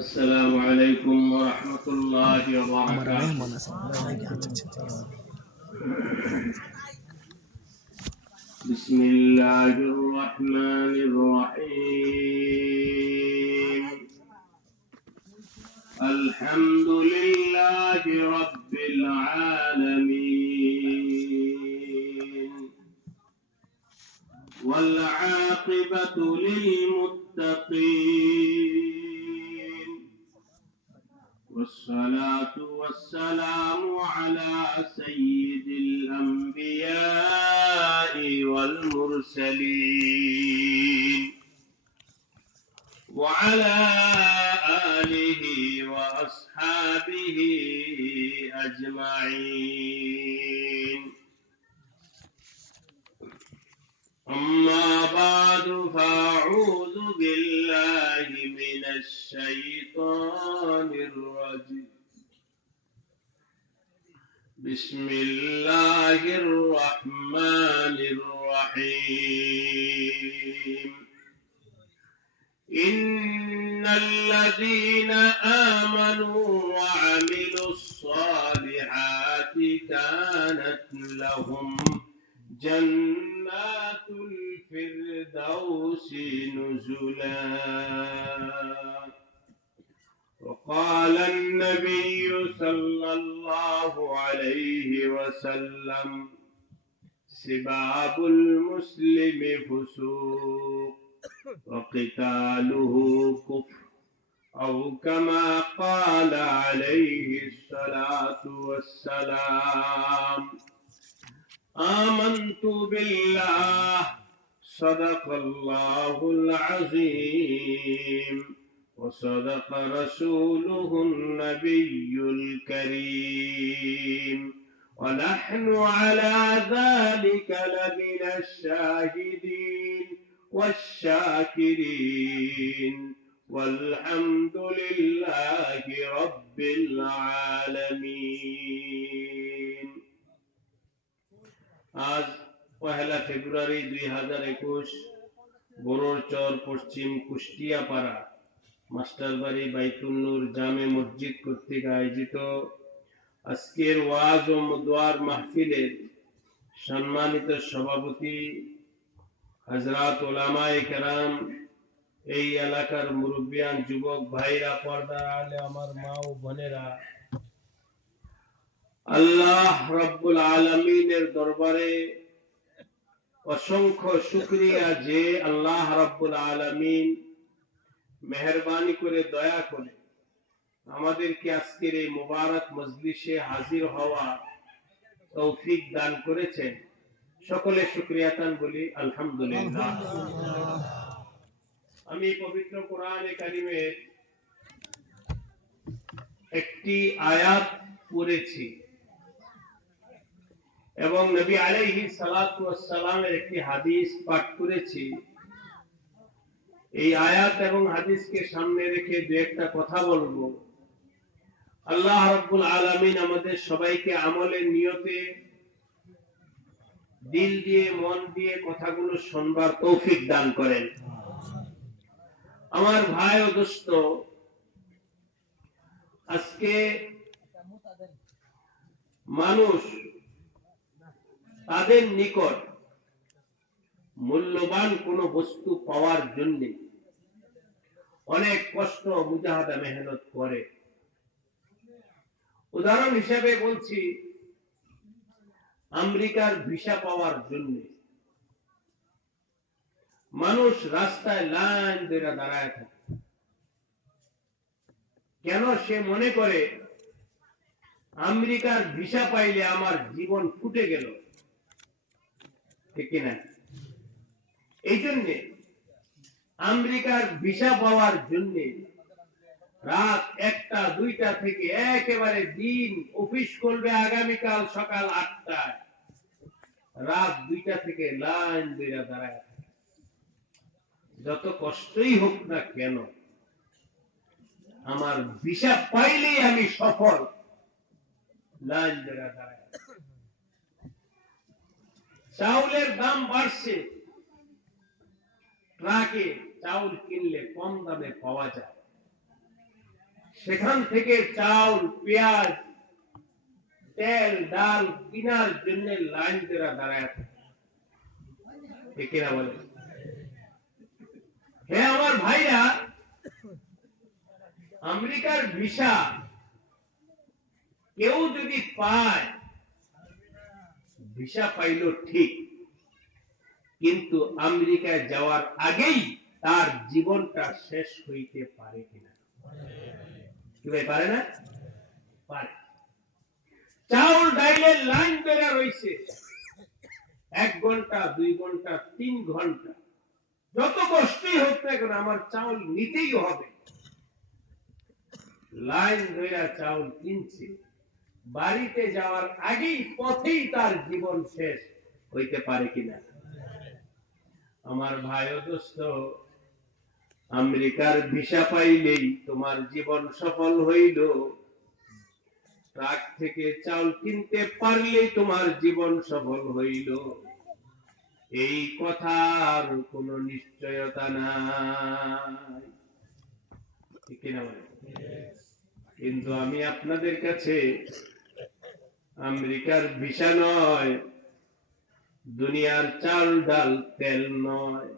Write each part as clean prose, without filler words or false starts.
السلام عليكم ورحمة الله وبركاته. بسم الله الرحمن الرحيم. الحمد لله رب العالمين، والعاقبة للمتقين، والصلاة والسلام على سيد الأنبياء والمرسلين، وعلى آله وأصحابه أجمعين. أما بعد، فأعوذ بالله من الشيطان الرجيم. بسم الله الرحمن الرحيم. إن الذين آمنوا وعملوا الصالحات كانت لهم جنات الفردوس نزلا. وقال النبي صلى الله عليه وسلم: سباب المسلم فسوق وقتاله كفر، أو كما قال عليه الصلاة والسلام. آمنت بالله، صدق الله العظيم، وصدق رسوله النبي الكريم، ونحن على ذلك لمن الشاهدين والشاكرين، والحمد لله رب العالمين। আজ 1 ফেব্রুয়ারি 2021 বড়চর পশ্চিম কুষ্টিয়াপাড়া মাস্টারবাড়ি বাইতুন্নুর জামে মসজিদ কর্তৃক আয়োজিত আজকের ওয়াজ ও দোয়ার মাহফিলের সম্মানিত সভাপতি হযরত উলামায়ে কেরাম, এই এলাকার মুরব্বিয়ান, যুবক ভাইরা, পর্দার আলে আমার মা ও বোনেরা, আল্লাহ রাব্বুল আলামিনের দরবারে অসংখ্য শুকরিয়া যে আল্লাহ রাব্বুল আলামিন মেহেরবানি করে দয়া করে আমাদেরকে আজকের এই মুবারক মজলিসে হাজির হওয়া তৌফিক দান করেছেন। সকলে শুকরিয়া তান বলি আলহামদুলিল্লাহ। আমি পবিত্র কোরআনে কারিমের একটি আয়াত পড়েছি এবং নবী আলাইহিস সালাতু ওয়াস সালামের একটি হাদিস পাঠ করেছি। এই আয়াত এবং হাদিসকে সামনে রেখে দু একটা কথা বলবো। আল্লাহ রাব্বুল আলামিন আমাদের সবাইকে আমলের নিয়তে দিল দিয়ে মন দিয়ে কথাগুলো শুনবার তৌফিক দান করেন। আমার ভাই ও দোস্ত, আজকে মানুষ তাদের নিকট মূল্যবান কোন বস্তু পাওয়ার জন্য অনেক কষ্ট, মুজাহাদা, মেহনত করে। উদাহরণ হিসেবে বলছি, আমেরিকার ভিসা পাওয়ার জন্য মানুষ রাস্তায় লাইন ধরে দাঁড়ায় থাকে। কেন? সে মনে করে আমেরিকার ভিসা পাইলে আমার জীবন ফুটে গেল, ঠিক কিনা? এই জন্যে আমেরিকার ভিসা পাওয়ার জন্য রাত 1টা 2টা থেকে একেবারে দিন অফিস করবে আগামীকাল সকাল 8টায়, রাত 2টা থেকে লাইন ধরে দাঁড়ায়। যত কষ্টই হোক না কেন, আমার ভিসা পাইলেই আমি সফল, লাইন ধরে দাঁড়ায়। চাউলের দাম বাড়ছে, ট্রাকে চাউল কিনলে কম দামে পাওয়া যায়। সেখান থেকে চাউল, পেঁয়াজ, তেল, ডাল কেনার জন্য লাইন ধরে দাঁড়ায় থাকে। ঠিক কিনা বলে? হে আমার ভাইরা, আমেরিকার ভিসা কেউ যদি পায়, ভিসা পাইল ঠিক, কিন্তু আমেরিকায় যাওয়ার আগেই তার জীবনটা শেষ হইতে পারে কিনা? কি ভাই, পারে না? পারে। চাউল ডাইলের লাইন ধরে রয়েছে 1 ঘন্টা, 2 ঘন্টা, 3 ঘন্টা, যত কষ্টই হোক না কেন আমার চাউল নিতেই হবে। লাইন ধরে চাউল কিনছে, বাড়িতে যাওয়ার আগেই পথেই তার জীবন শেষ হইতে পারে কিনা? আমার ভাই ও দোস্ত, আমেরিকার ভিসা পাইলেই তোমার জীবন সফল হইল, ট্রাক থেকে চাউল কিনতে পারলেই তোমার জীবন সফল হইল, এই কথার কোনো নিশ্চয়তা নাই। ঠিক কিনা বলে? কিন্তু আমি আপনাদের কাছে আমেরিকার ভিসা নয়, দুনিয়ার চাল ডাল তেল নয়,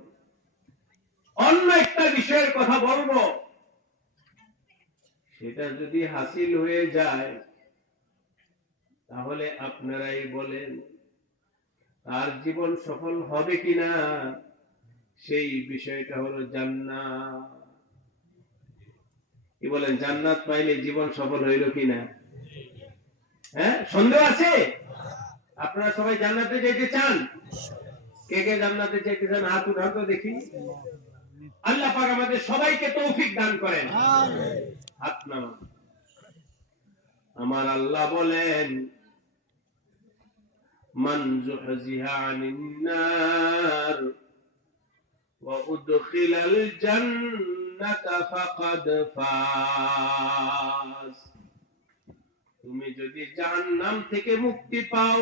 অন্য একটা বিষয়ের কথা বলবো। সেটা যদি হাসিল হয়ে যায়, তাহলে আপনারাই বলেন তার জীবন সফল হবে কিনা। সেই বিষয়টা হলো জান্নাত। কি বলেন? জান্নাত পাইলে জীবন সফল হইল কিনা? হ্যাঁ, সন্দেহ আছে? আপনারা সবাই জান্নাতে যেতে চান? কে কে জান্নাতে যেতে চান হাত উঠান তো দেখি। আল্লাহ পাক আমাদের সবাইকে তৌফিক দান করেন। হাত নামান। আমার আল্লাহ বলেন, মান যুহজিহা আনিন নার ওয়া উদখিলাল জান্নাতা ফাকাদ ফাজ। তুমি যদি জাহান্নাম থেকে মুক্তি পাও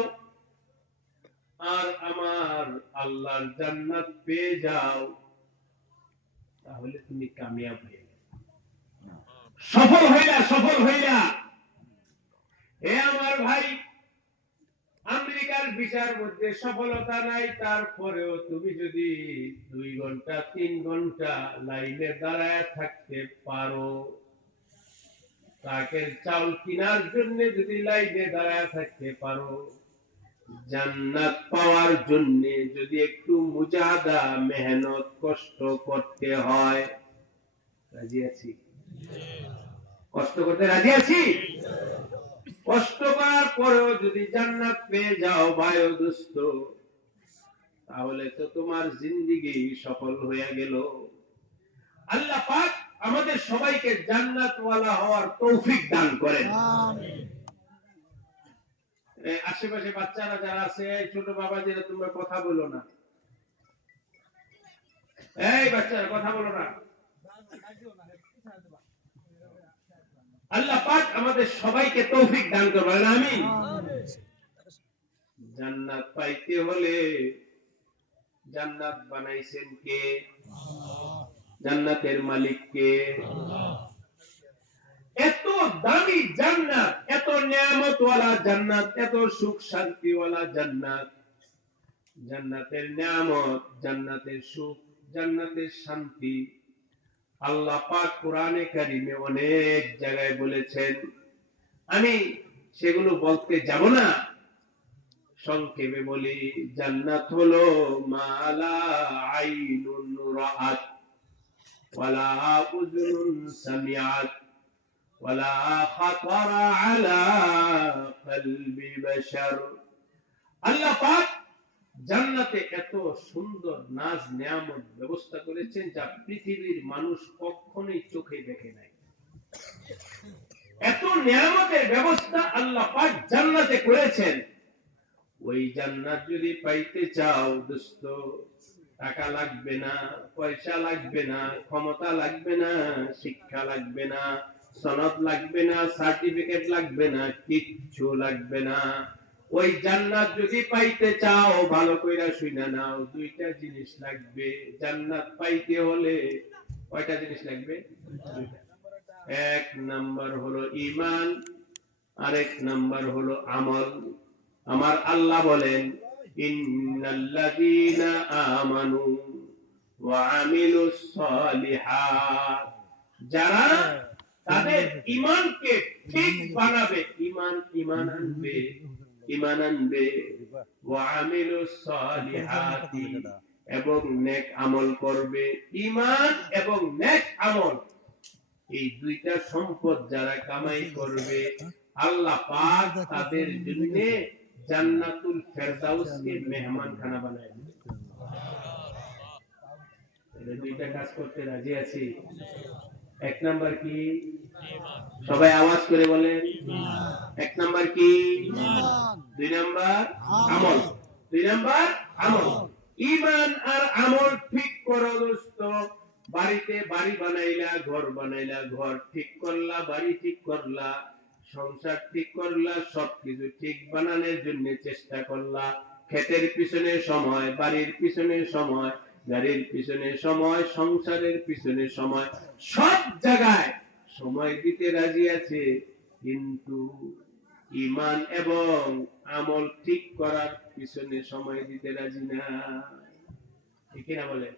আর আমার আল্লাহর জান্নাত পেয়ে যাও, তাহলে তুমি কামিয়াব হয়ে গেলে, সফল হইলা, সফল হইলা। হে আমার ভাই, আমেরিকার ভিসার মধ্যে সফলতা নাই, তারপরেও তুমি যদি 2 ঘন্টা 3 ঘন্টা লাইনে দাঁড়ায় থাকতে পারো, তাকে চাউল কেনার জন্য যদি লাইনে দাঁড়ায় থাকতে পারো, জান্নাত পাওয়ার জন্য যদি একটু মুজাহাদা, মেহনত, কষ্ট করতে হয়, রাজি আছি? কষ্ট করতে রাজি আছি? কষ্ট করার পরেও যদি জান্নাত পেয়ে যাও ভাই ও দোস্ত, তাহলে তো তোমার জিন্দেগি সফল হয়ে গেল। আল্লাহ পাক আমাদের সবাইকে জান্নাতওয়ালা হওয়ার তৌফিক দান করেন। আমিন। আশেপাশে বাচ্চারা যারা আছে, ছোট বাবা যারা, তোমরা কথা বলো না। এই বাচ্চারা কথা বলো না। আল্লাহ পাক আমাদের সবাইকে তৌফিক দান করবেন। আমিন। জান্নাত পাইতে হলে জান্নাত বানাইছেন কে? জান্নাতের মালিক কে? এত দামি জান্নাত, এত নিয়ামতওয়ালা জান্নাত, এত সুখ শান্তিওয়ালা জান্নাত, জান্নাতের নিয়ামত, জান্নাতের সুখ, জান্নাতের শান্তি আল্লাহ পাক কোরআনে কারিমে অনেক জায়গায় বলেছেন। আমি সেগুলো বলতে যাব না, সংক্ষেপে বলি, জান্নাত হলো মালা আইনুন রাআত ওয়ালা উযুনুন সামিআত ওয়ালা খাতারা আলা কলবি বাশার। আল্লাহ পাক জান্নাতে এত সুন্দর নাজ নিয়ামত ব্যবস্থা করেছেন, যা পৃথিবীর মানুষ কখনোই চোখে দেখে নাই। এত নিয়ামতের ব্যবস্থা আল্লাহ পাক জান্নাতে করেছেন। ওই জান্নাত যদি পাইতে চাও দোস্ত, টাকা লাগবে না, পয়সা লাগবে না, ক্ষমতা লাগবে না, শিক্ষা লাগবে না, সনদ লাগবে না, সার্টিফিকেট লাগবে না, কিচ্ছু লাগবে না। ওই জান্নাত যদি পাইতে চাও, ভালো কইরা শুইনা নাও, 2টা জিনিস লাগবে। জান্নাত পাইতে হলে কয়টা জিনিস লাগবে? 2টা। এক নাম্বার হলো ঈমান, আরেক নাম্বার হলো আমল। আমার আল্লাহ বলেন, ইন্নাল্লাযীনা আমানু ওয়া আমিলুস সালিহাত, যারা তাদের ঈমানকে ঠিক বানাবে, ঈমান আনবে ওয়া আমিলুস সালিহাতি, এবং নেক আমল করবে। ঈমান এবং নেক আমল, এই দুইটা সম্পদ যারা কামাই করবে, আল্লাহ পাক তাদের জন্য জান্নাতুল ফেরদাউসকে মেহমানখানা বানায় দিবেন। এই দুইটা কাজ করতে রাজি আছি। এক নাম্বার কি? সবাই আওয়াজ করে বলেন, এক নাম্বার কি? দুই নাম্বার আমল। দুই নাম্বার আমল। ঈমান আর আমল ঠিক করো দোস্ত। বাড়িতে বাড়ি বানাইলা, ঘর বানাইলা, ঘর ঠিক করলা, বাড়ি ঠিক করলা, সংসার ঠিক করলা, সবকিছু ঠিক বানানোর জন্য চেষ্টা করলা। ক্ষেতের পিছনে সময়, বাড়ির পিছনে সময়, গাড়ির পিছনে সময়, সংসারের পিছনে সময়, সব জায়গায় সময় দিতে রাজি আছে, কিন্তু ঈমান এবং আমল ঠিক করার পিছনে সময় দিতে রাজি না। ঠিক না বলে?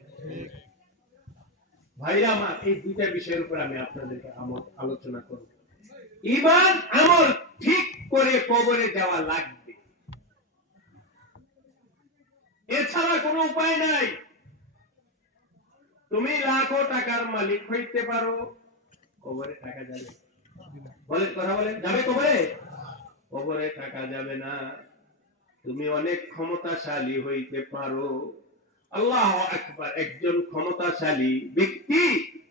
ভাইরা আমার, এই দুইটা বিষয়ের উপর আমি আপনাদেরকে আলোচনা করব। ঈমান আমল ঠিক করে কবরে যাওয়া লাগবে, এছাড়া কোনো উপায় নাই। তুমি লাখো টাকার মালিক হইতে পারো, কবরে টাকা যাবে? বলেন, কথা বলেন, যাবে কবরে? কবরে টাকা যাবে না। তুমি অনেক ক্ষমতাশালী হইতে পারো, আল্লাহু আকবার, একজন ক্ষমতাশালী ব্যক্তি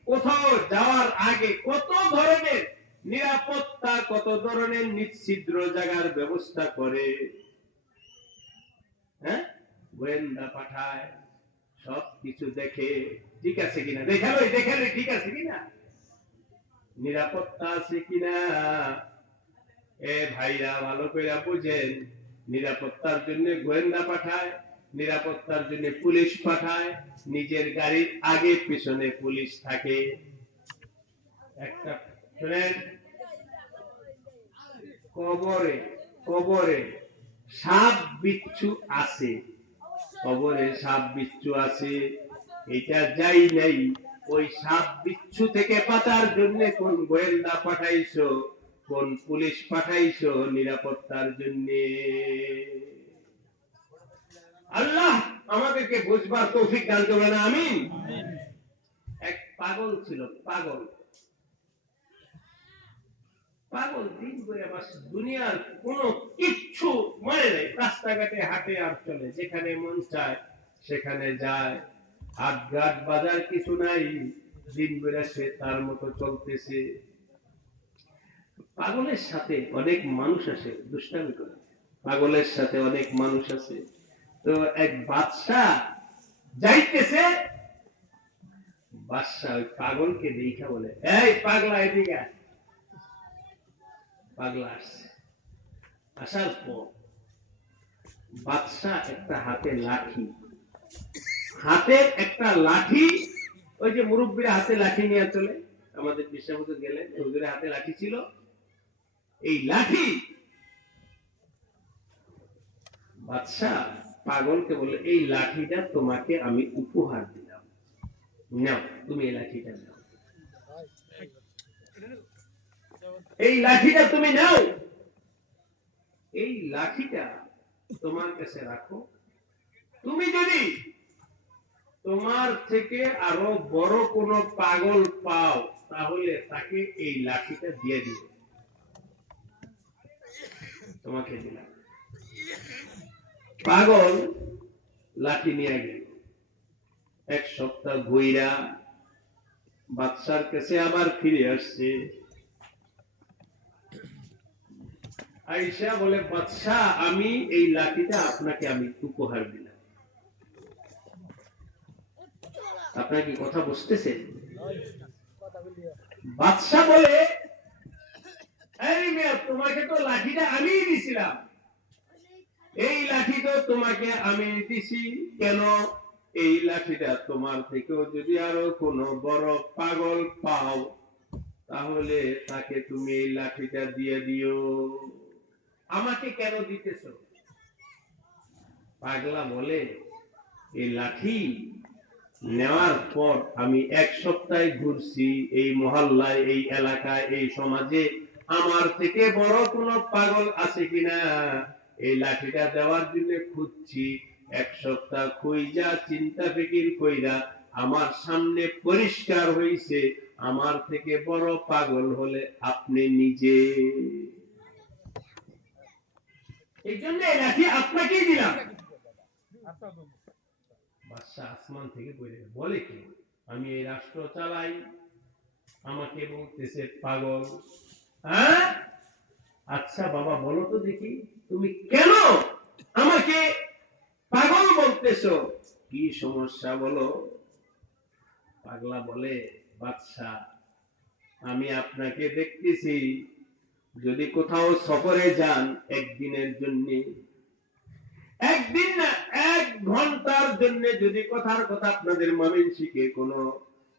কোথাও যাওয়ার আগে কত ধরনের নিরাপত্তা, কত ধরনের নিশ্ছিদ্র জায়গার ব্যবস্থা করে, হ্যাঁ, গোয়েন্দা পাঠায়, সব কিছু দেখে ঠিক আছে কিনা, দেখালে ঠিক আছে কিনা, নিরাপত্তা আছে কিনা। এ ভাইরা ভালো করে বুঝেন, নিরাপত্তার জন্য গোয়েন্দা পাঠায়, নিরাপত্তার জন্য পুলিশ পাঠায়, নিজের গাড়ির আগে পিছনে পুলিশ থাকে। একটা শুনেন, কবরে কবরে সাপ বিচ্ছু আছে, কবরে সাপ বিচ্ছু আছে, এটা যাই নাই, ওই সাপ বিচ্ছু থেকে বাঁচার জন্য কোন গোয়েন্দা পাঠাইছো, কোন পুলিশ পাঠাইছো নিরাপত্তার জন্য? আল্লাহ আমাদেরকে বুঝবার তৌফিক দান করবেন, আমিন। এক পাগল ছিল, পাগল পাগল দিন করে বাস, দুনিয়ার কোনো কিচ্ছু মানে নাই, রাস্তাঘাটে হাঁটে আর চলে, যেখানে মন চায় সেখানে যায়, হাট ঘাট বাজার কিছু নাই, দিন বেড়া সে তার মতো চলতেছে। পাগলের সাথে অনেক মানুষ আসে দুষ্টামি করে, পাগলের সাথে অনেক মানুষ আছে। তো এক বাদশা যাইতেছে, বাদশা ওই পাগলকে দেখা বলে, এই পাগলা এদিকে। পাগলা আসছে, আসার পর বাদশা একটা হাতে লাঠি, হাতের একটা লাঠি, ওই যে মুরব্বীরা হাতে লাঠি নিয়ে চলে, আমাদের বিশ্বামতো গেলে হুজুরের হাতে লাঠি ছিল, এই লাঠি বাদশা পাগলকে বলে, এই লাঠিটা তোমাকে আমি উপহার দিলাম, নাও তুমি এই লাঠিটা নাও, এই লাঠিটা তুমি নাও, এই লাঠিটা তোমার কাছে রাখো, তুমি যদি তোমার থেকে আরো বড় কোন পাগল পাও, তাহলে তাকে এই লাঠিটা দিয়ে দিবে, তোমাকে দিলাম। পাগল লাঠি নিয়ে গেল, এক সপ্তাহ ঘুইরা বাদশার কাছে আবার ফিরে আসছে, আয়েশা বলে, বাদশাহ আমি এই লাঠিটা আপনাকে আমি উপহার দিলাম। আপনার কি কথা বুঝতেছেন? বাদশাহ বলে, এই মেয়ে, তোমাকে তো লাঠিটা আমি দিছিলাম, এই লাঠি তো তোমাকে আমি দিছি, কেন এই লাঠিটা তোমার থেকেও যদি আরো কোনো বড় পাগল পাও, তাহলে তাকে তুমি এই লাঠিটা দিয়ে দিও। আমাকে কেন দিতেছ? পাগলা বলে, এই লাঠি নেওয়ার পর আমি এক সপ্তাহ ঘুরছি এই মহল্লায়, এই এলাকায়, এই সমাজে, আমার থেকে বড় কোন পাগল আছে কিনা এই লাঠিটা দেওয়ার জন্য খুঁজছি। এক সপ্তাহ খুঁজা চিন্তা ফিকির কইরা আমার সামনে পরিষ্কার হইছে আমার থেকে বড় পাগল হলে আপনি নিজে। এই জন্য এই লাঠি আপনাকেই দিলাম। বাদশা আসমান থেকে বলে কি, আমি এই রাষ্ট্র চালাই, আমাকে বলতেছে পাগল? হ্যাঁ, আচ্ছা বাবা বলো তো দেখি, তুমি কেন আমাকে পাগল বলতেছো? কি সমস্যা বলো। পাগলা বলে, বাদশা আমি আপনাকে দেখতেছি, যদি কোথাও সফরে যান একদিনের জন্য, একদিন না 1 ঘন্টার জন্য যদি কথার কথা আপনাদের ময়মনসিংহে কোন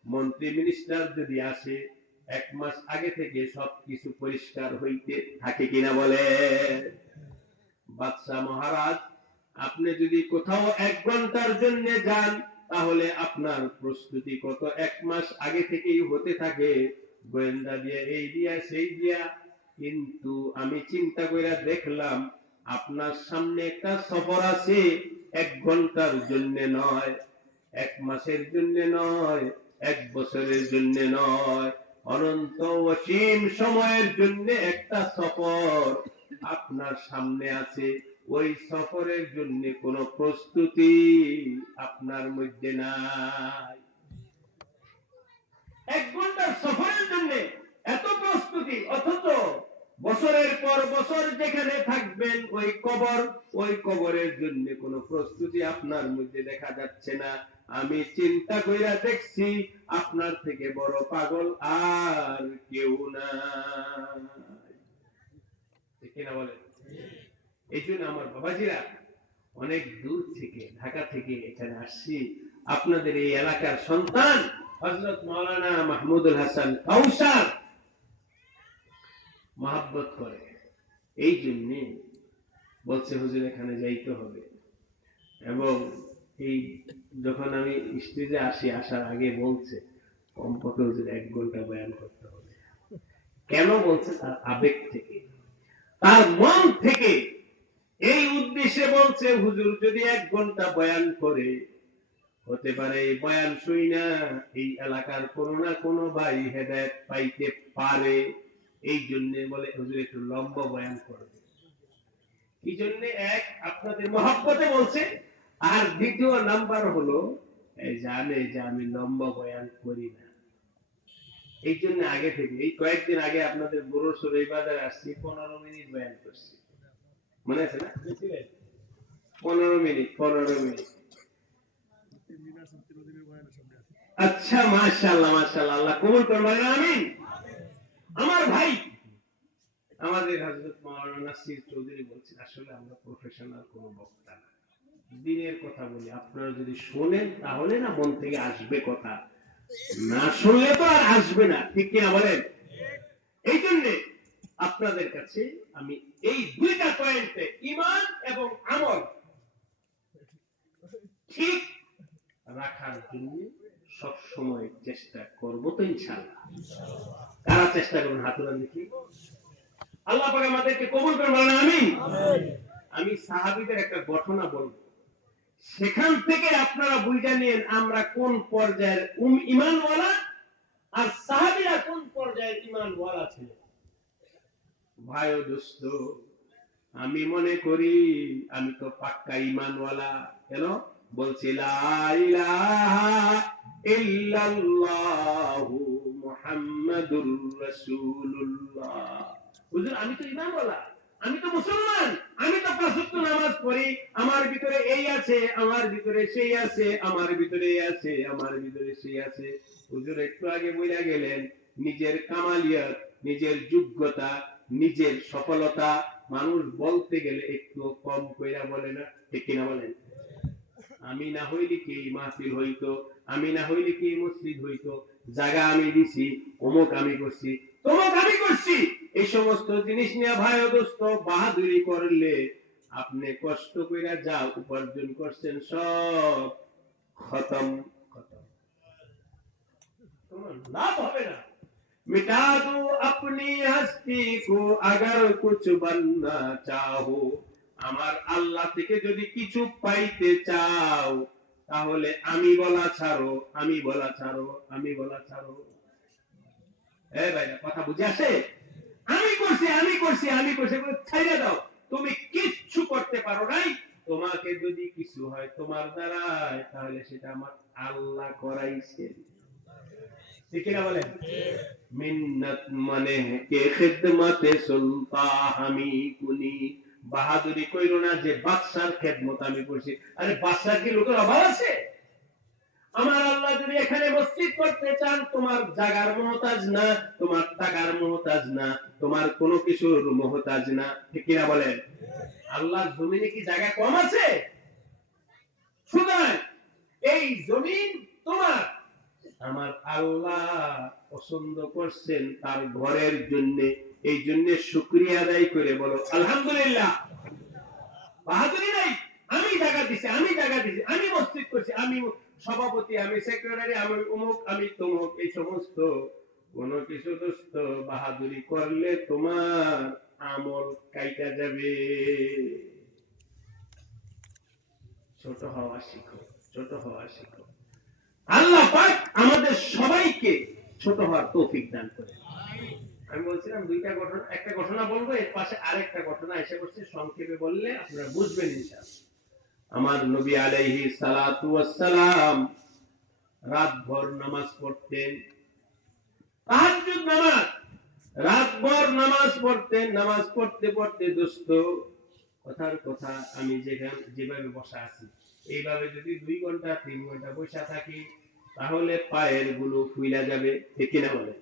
মন্ত্রী মিনিস্টার যদি আসে, 1 মাস আগে থেকে সবকিছু পরিষ্কার হইতে থাকে কিনা বলে। বাদশা মহারাজ আপনি যদি কোথাও 1 ঘন্টার জন্য যান তাহলে আপনার প্রস্তুতি কত 1 মাস আগে থেকেই হতে থাকে, গোয়েন্দা দিয়ে এই দিয়া সেই দিয়া। কিন্তু আমি চিন্তা করে দেখলাম আপনার সামনে একটা সফর আছে, 1 ঘন্টার জন্য নয়, 1 মাসের জন্য নয়, 1 বছরের জন্য নয়, অনন্ত অসীম সময়ের জন্য একটা সফর আপনার সামনে আছে। ওই সফরের জন্য কোন প্রস্তুতি আপনার মধ্যে নাই। 1 ঘন্টার সফরের জন্য এত প্রস্তুতি, অথচ বছরের পর বছর যেখানে থাকবেন ওই কবরের জন্য কোনো প্রস্তুতি আপনার মধ্যে দেখা যাচ্ছে না। আমি চিন্তা কইরা দেখছি আপনার থেকে বড় পাগল আর কেউ না। ঠিক না বলেন? এই জন্য আমার বাবাজিরা অনেক দূর থেকে, ঢাকা থেকে এখানে আসছি, আপনাদের এই এলাকার সন্তান হযরত মাওলানা মাহমুদুল হাসান কাউসার মহব্বত করে, এই জন্য বলছে হুজুর এখানে যাইতে হবে। এবং এই যখন আমি স্টেজে আসি, আসার আগে বলছে কমপক্ষে হুজুর 1 ঘন্টা বয়ান করতে হবে। কেন বলছে? তার আবেগ থেকে, তার মন থেকে এই উদ্দেশ্যে বলছে হুজুর যদি 1 ঘন্টা বয়ান করে, হতে পারে এই বয়ান শুই না এই এলাকার কোন না কোন ভাই হেদায়েত পাইতে পারে। এই জন্য বলে হুজুর একটু লম্বা বয়ান করবে। এই জন্য এক আপনাদের মহব্বতে বলছে, আর দ্বিতীয় নাম্বার হলো জানে যে আমি লম্বা বয়ান করি না। এই জন্য আগে থেকে, এই কয়েকদিন আগে আপনাদের বড় সরে বাজারে আসছি, 15 মিনিট বয়ান করছি, মনে আছে না? 15 মিনিট। আচ্ছা মাশাআল্লাহ মাশাআল্লাহ, আল্লাহ কবুল করবেন, আমিন। আমার ভাই আমাদের হযরত মাওলানা নাসির চৌধুরী বলছেন, আসলে আমরা প্রফেশনাল কোন বক্তা না, দিনের কথা বলি, আপনারা যদি শোনেন তাহলে না মন থেকে আসবে কথা, না শুনলে তো আর আসবে না। ঠিক কিনা বলেন? এই জন্য আপনাদের কাছে আমি এই 2টা পয়েন্টে, ঈমান এবং আমল ঠিক রাখার জন্য সব সময় চেষ্টা করব, তো ইনশাআল্লাহ। কারা চেষ্টা করুন হাত তুলে দেখি। আল্লাহ পাক আমাদেরকে কবুল করুন, বলেন আমিন। আমি সাহাবীদের একটা ঘটনা বলবো, সেখান থেকে আপনারা বুঝে নিন আমরা কোন পর্যায়ের ঈমানওয়ালা আর সাহাবীরা কোন পর্যায়ের ঈমানওয়ালা ছিলেন। ভাই ও দোস্ত, আমি মনে করি আমি তো পাক্কা ঈমানওয়ালা। কেন বলছি? লা ইলাহা ইল্লাল্লাহু মুহাম্মাদুর রাসূলুল্লাহ। হুজুর আমি তো ঈমানওয়ালা, আমি তো মুসলমান, আমি তো 5 ওয়াক্ত নামাজ পড়ি, আমার ভিতরে এই আছে, আমার ভিতরে সেই আছে, আমার ভিতরে এই আছে, আমার ভিতরে সেই আছে। হুজুর একটু আগে বইলা গেলেন নিজের কামালিয়াত, নিজের যোগ্যতা, নিজের সফলতা মানুষ বলতে গেলে একটু কম কইরা বলে না। ঠিক কিনা বলেন? আমি না হইলে কি মাহফিল হইতো, আমি না হইলে কি মসজিদ হইতো, জায়গা আমি দিছি, অমুক আমি করছি, তমুক আমি করছি, এই সমস্ত জিনিস নিয়ে ভাই ও দোস্ত বাহাদুরি করলে আপনি কষ্ট কইরা যা উপার্জন করছেন সব খতম। খতম, তোমার লাভ হবে না। मिटा दो अपनी हस्ती को अगर कुछ बनना चाहो, আমার আল্লাহ থেকে যদি কিছু পাইতে চাও তাহলে আমি বলা ছাড়ো, আমি বলা ছাড়ো, আমি বলা ছাড়ো। এই ভাইরা কথা বুঝে আসে? আমি করছি, আমি করছি, আমি করছি বলে ছাইড়া দাও। তুমি কিচ্ছু করতে পারো নাই। তোমাকে যদি কিছু হয় তোমার দ্বারাই, তাহলে সেটা আমার আল্লাহ করাইছে। ঠিক কিনা বলেন? মিন্নত মানে কে খিদমতে সুলতা হামি কুনি, বাহাদুরি কইরো না যে বাদশার খেদমত আমি করছি। আরে বাদশার কি লোকের অভাব আছে? আমার আল্লাহ যদি এখানে মসজিদ করতে চান, তোমার জায়গার মুহতাজ না, তোমার টাকার মুহতাজ না, তোমার কোনো কিছুর মুহতাজ না। ঠিক কিনা বলেন? আল্লাহর জমিনে কি জায়গা কম আছে? সুতরাং এই জমিন তোমার, আমার আল্লাহ পছন্দ করছেন তার ঘরের জন্য, এই জন্য শুকরিয়া আদায় করে বলো আলহামদুলিল্লাহ। বাহাদুরি নাই, আমি জায়গা দিছি, আমি জায়গা দিছি, আমি মসজিদ করছি, আমি সভাপতি, আমি সেক্রেটারি, আমি অমুক, আমি তমুক, এই সমস্ত কোন কিছু দোস্ত বাহাদুরি করলে তোমার আমল কাইটা যাবে। ছোট হওয়া শিখো, ছোট হওয়া শিখো। আল্লাহ পাক আমাদের সবাইকে ছোট হওয়ার তৌফিক দান করে। আমি বলছিলাম দুইটা ঘটনা, একটা ঘটনা বলবো, এর পাশে আরেকটা ঘটনা এসে করছে, সংক্ষেপে বললে আপনারা বুঝবেন ইনশাআল্লাহ। আমার নবী আলাইহিস সালাতু ওয়াস সালাম রাতভর নামাজ পড়তেন, তাহাজ্জুদ নামাজ, রাতভর নামাজ পড়তেন। নামাজ পড়তে পড়তে দোস্ত, কথার কথা, আমি যেভাবে বসা আছি এইভাবে যদি 2 ঘন্টা 3 ঘন্টা বসা থাকি তাহলে পায়ের গুলো ফুইলা যাবে। ঠিক কিনা বলেন?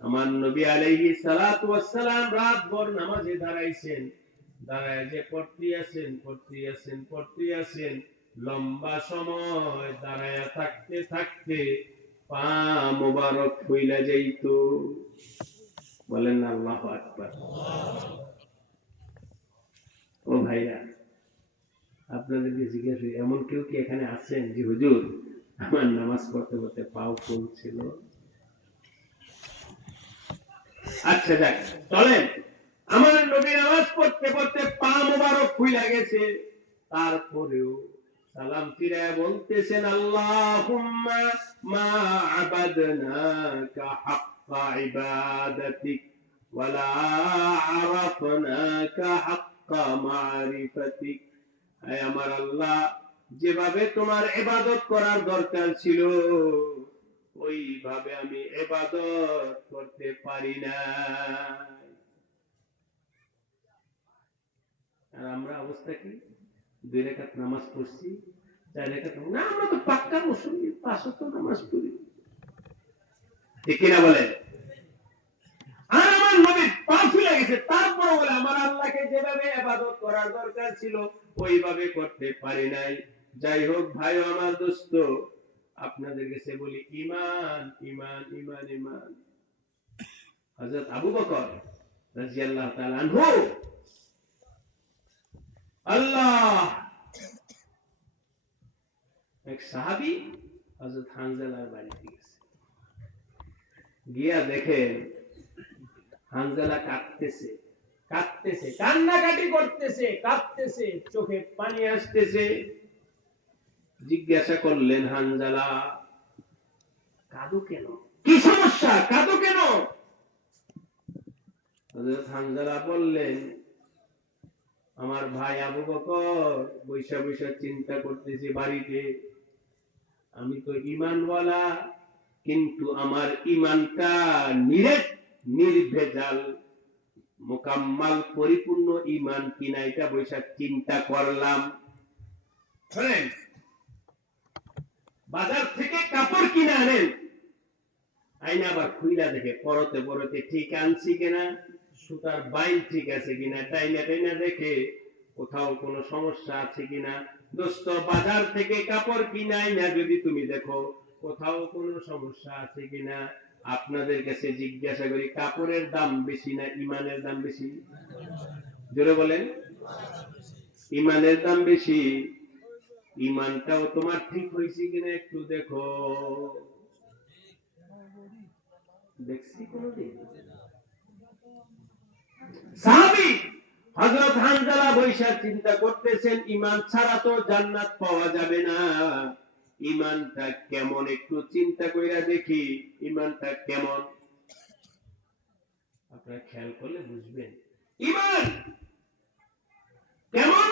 আমার নবী আলাইহিস সালাতু ওয়াস সালাম রাতভর নামাজে দাঁড়াইছেন, দাঁড়ায় যে পড়তে আছেন, পড়তে আছেন, পড়তে আছেন, লম্বা সময় দাঁড়ায় থাকতে থাকতে পা মোবারক ফুইলা যাইতো। বলেন না আল্লাহু আকবার। ও ভাইরা, আপনাদেরকে জিজ্ঞাসা, এমন কেউ কি এখানে আছেন যে হুজুর আমার নামাজ পড়তে পড়তে পাও ফুলছিল? আচ্ছা যাক, চলেন। আমার নবী নামাজ পড়তে পড়তে পা মোবারক ফুইলা গেছে, তারপরেও সালাম ফিরায় বলতেছেন আল্লাহুম্মা মা আবাদনাকা হাক্কা ইবাদাতিক ওয়ালা আরাফনাকা হাক্কা মারিফাতিক। আয় আমার আল্লাহ, যেভাবে তোমার ইবাদত করার দরকার ছিল ওইভাবে আমি ইবাদত করতে পারি না। আর আমরা অবস্থা কি? 2 রাকাত নামাজ পড়ছি, 4 রাকাত না, আমরা তো পাক্কা মুসলিম, 5 ওয়াক্ত নামাজ পড়ি। ঠিক কিনা বলেন? আর আমার নবী পা ফুলে গেছে, তারপর বলে আমার আল্লাহকে যেভাবে ইবাদত করার দরকার ছিল ওইভাবে করতে পারি নাই। যাই হোক ভাই আমার দোস্ত, আপনাদের কাছে বলি ঈমান, ঈমান, ঈমান, ঈমান। হযরত আবু বকর রাদিয়াল্লাহু তাআলা আনহু, আল্লাহ, এক সাহাবী হযরত হানজালার বাড়িতে গেছে, গিয়া দেখেন হানজালা কাঁদতেছে, কাঁদতেছে, কান্নাকাটি করতেছে, কাঁদতেছে, চোখে পানি আসতেছে। জিজ্ঞাসা করলেন, হানজালা কাঁদো কেন? কি সমস্যা? কাঁদো কেন? হযরত হানজালা বললেন, আমার ভাই আবু বকর বৈশা বৈশা চিন্তা করতেছি বাড়িতে, আমি তো ঈমানওয়ালা, কিন্তু আমার ঈমানটা নিরেট, নির্ভেজাল, মোকাম্মাল, পরিপূর্ণ ঈমান কিনা এটা বৈশা চিন্তা করলাম। শুনেন, বাজার থেকে কাপড় কিনে আনেন, আইনা আবার খুইলা দেখে পরতে পরতে ঠিক আনছি কিনা, সুতার বাইল ঠিক আছে কিনা, টাইনা টাইনা দেখে কোথাও কোনো সমস্যা আছে কিনা। দোস্ত, বাজার থেকে কাপড় কিনাই না যদি তুমি দেখো কোথাও কোনো সমস্যা আছে কিনা আপনাদের কাছে জিজ্ঞাসা করি, কাপড়ের দাম বেশি না ইমানের দাম বেশি? জোরে বলেন। ইমানের দাম বেশি। ইমানটাও তোমার ঠিক হয়েছে কিনা একটু দেখো। দেখছি কোনদিন সাহাবী হযরত হানজালা বৈশা চিন্তা করতেছেন, ইমান ছাড়া তো জান্নাত পাওয়া যাবে না, ইমানটা কেমন একটু চিন্তা কইরা দেখি, ইমানটা কেমন। আপনারা খেয়াল করলে বুঝবেন ইমান কেমন,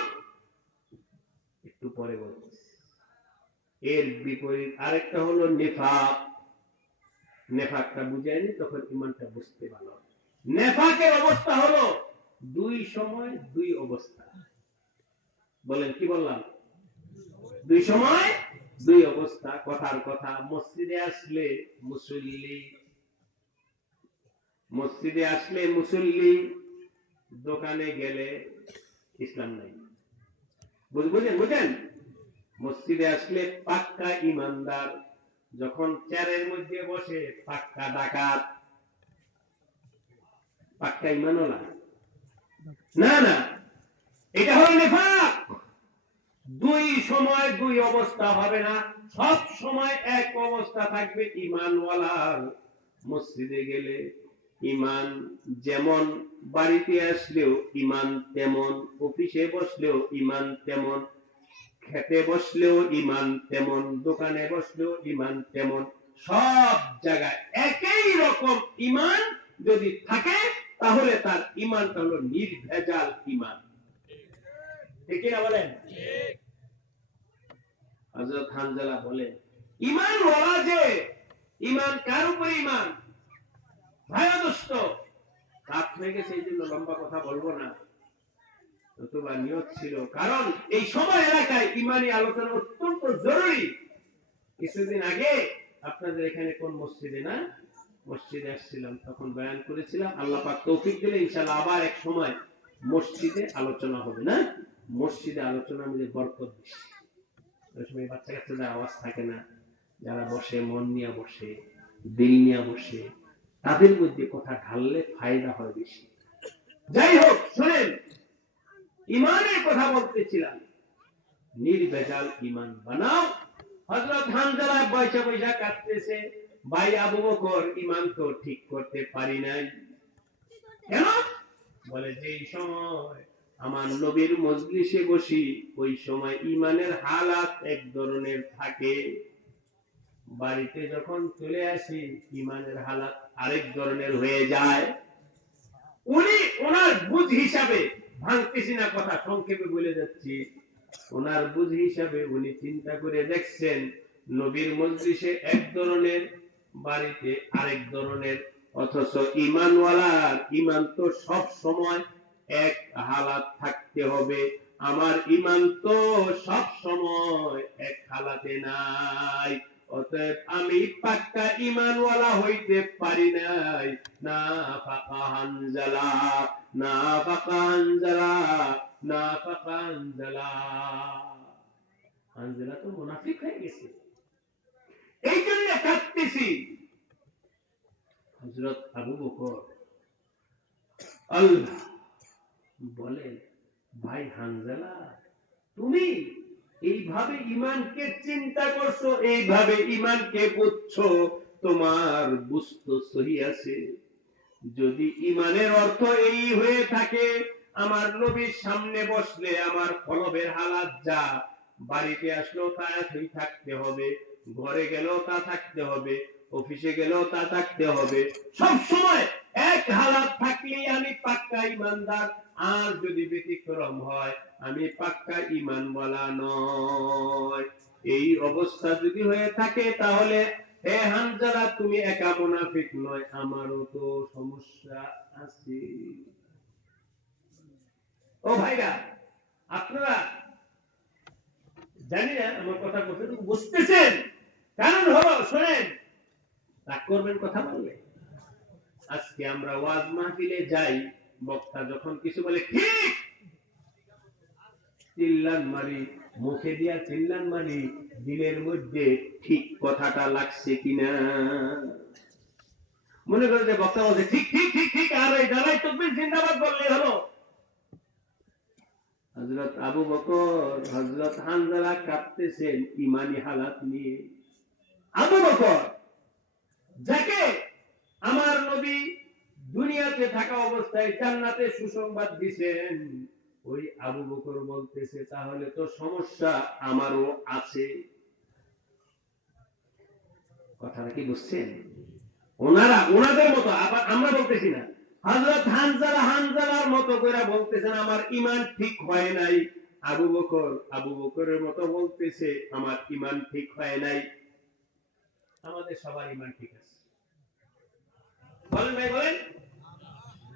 একটু পরে বলছি। এর বিপরীত আরেকটা হলো নেফাক। নেফাকটা বুঝায়নি, তখন ইমানটা বুঝতে ভালো। নেফাকের অবস্থা হলো দুই সময় দুই অবস্থা। বলেন কি বললাম? দুই সময় দুই অবস্থা। কথার কথা, মসজিদে আসলে মুসল্লি, মসজিদে আসলে মুসল্লি, দোকানে গেলে ইসলাম নাই। বুঝেন বুঝেন? মসজিদে আসলে পাক্কা ইমানদার, যখন চেয়ারের মধ্যে বসে পাক্কা ডাকাত। পাক্কা ইমানওয়ালা না, না, এটা হলো নেফাক। দুই সময় দুই অবস্থা হবে না, সব সময় এক অবস্থা থাকবে ইমানওয়ালার। মসজিদে গেলে ইমান যেমন, বাড়িতে আসলেও ইমান তেমন, অফিসে বসলেও ইমান তেমন, খেতে বসলেও ইমান তেমন, দোকানে বসলেও ইমান তেমন, সব জায়গায় একই রকম ইমান যদি থাকে, তাহলে তার ইমানটা হলো নির্ভেজাল ইমান। ঠিক না বলেন? হযরত হানজালা বলেন, ইমান ওয়ালা যে, ইমান কার উপরে ইমান? ভাইয়া দোস্ত, রাত হয়ে গেছে, এই জন্য লম্বা কথা বলবো না, নতুবা নিয়ত ছিল, কারণ এই সময় এলাকায় ইমানি আলোচনা অত্যন্ত জরুরি। কিছুদিন আগে আপনাদের এখানে কোন মসজিদে না, মসজিদে আসছিলাম, তখন বয়ান করেছিলাম, আল্লাহ পাক তৌফিক দিলে ইনশাআল্লাহ আবার এক সময় মসজিদে আলোচনা হবে। না, মসজিদে আলোচনার মধ্যে বরকত বেশি। ওই সময় বাচ্চা কাচ্চাদের আওয়াজ থাকে না, যারা বসে মন নিয়ে বসে, দিল নিয়ে বসে, তাদের মধ্যে কথা ঢাললে ফায়দা হয় বেশি। যাই হোক, শুনেন, ইমানের কথা বলতেছিলাম, নির্ভেজাল ইমান বানাও। হযরত হানজালা পয়সা পয়সা কাটতেছে, ভাই আবু বকর, ইমান তো ঠিক করতে পারি নাই। কেন? বলে, যেই সময় আমার নবীর মজলিসে বসি, ওই সময় ইমানের হালাত এক ধরনের থাকে, বাড়িতে যখন চলে আসি ইমানের হালাত আরেক ধরনের হয়ে যায়। উনি ওনার বুঝ হিসাবে, ভাঙতেছি না কথা, সংক্ষেপে বলে যাচ্ছি, ওনার বুঝ হিসাবে উনি চিন্তা করে দেখছেন, নবীর মজলিসে এক ধরনের, বাড়িতে আরেক ধরনের, অথচ ইমানওয়ালার ইমান তো সব সময় এক হালাত থাকতে হবে, আমার ইমান তো সব সময় এক হালাতে নাই। অতএব আমি পাক্কা ইমানওয়ালা হইতে পারি নাই। না ফাকা হানজালা, না ফাকা হানজালা, না ফাকা হানজালা। হানজালা তো মুনাফিক হয়ে গেছে, এই জন্য কাঁদতেছি। হযরত আবু বকর আল্লাহ বলেন, ভাই হানজালা, তুমি এইভাবে ইমানকে চিন্তা করছো, এইভাবে ইমানকে বুঝছো, তোমার বুঝতো সহি আছে। যদি ইমানের অর্থ এই হয়ে থাকে, আমার নবীর সামনে বসলে আমার কলবের হালাত যা, বাড়িতে আসলেও তা একই থাকতে হবে, ঘরে গেলেও তা থাকতে হবে, অফিসে গেলেও তা থাকতে হবে, সব সময় এক হালাত থাকলেই আমি পাক্কা ইমানদার। আর যদি ব্যতিক্রম হয়, আমি পাক্কা ঈমানওয়ালা নয়। এই অবস্থা যদি হয়ে থাকে, তাহলে হে হানজালা, তুমি একা মুনাফিক নয়, আমারও তো সমস্যা আছে। ও ভাইরা, আপনারা জানি না আমার কথা কতটুকু বুঝতেছেন। কারণ হলো, শোনেন, রাগ করবেন কথা বললে। আজকে আমরা ওয়াজ মাহফিলে যাই, বক্তা যখন কিছু বলে ঠিক, চিল্লান মারি, মুখে দিয়া চিল্লান মারি, দিলের মধ্যে ঠিক কথাটা লাগছে কিনা। মনে করে যে বক্তা বলছে ঠিক ঠিক ঠিক ঠিক, আর এই দাঁড়াই তকবীর জিন্দাবাদ বললে হলো। হযরত আবু বকর, হযরত হানজালা কাঁপতেছেন ঈমানি হালাত নিয়ে। আবু বকর যাকে আমার নবী দুনিয়াতে থাকা অবস্থায় জান্নাতে সুসংবাদ দিবেন, ওই আবু বকর বলতেছে তাহলে তো সমস্যা আমারও আছে। কথাটা কি বুঝছেন? ওনাদের মতো, আবার আমরা বলতেছি না। হযরত হানজালার মতো করে বলতেছেন আমার ঈমান ঠিক হয় নাই। আবু বকরের মতো বলতেছে আমার ঈমান ঠিক হয় নাই। আমাদের সবার ঈমান ঠিক আছে, বলেন ভাই বলেন।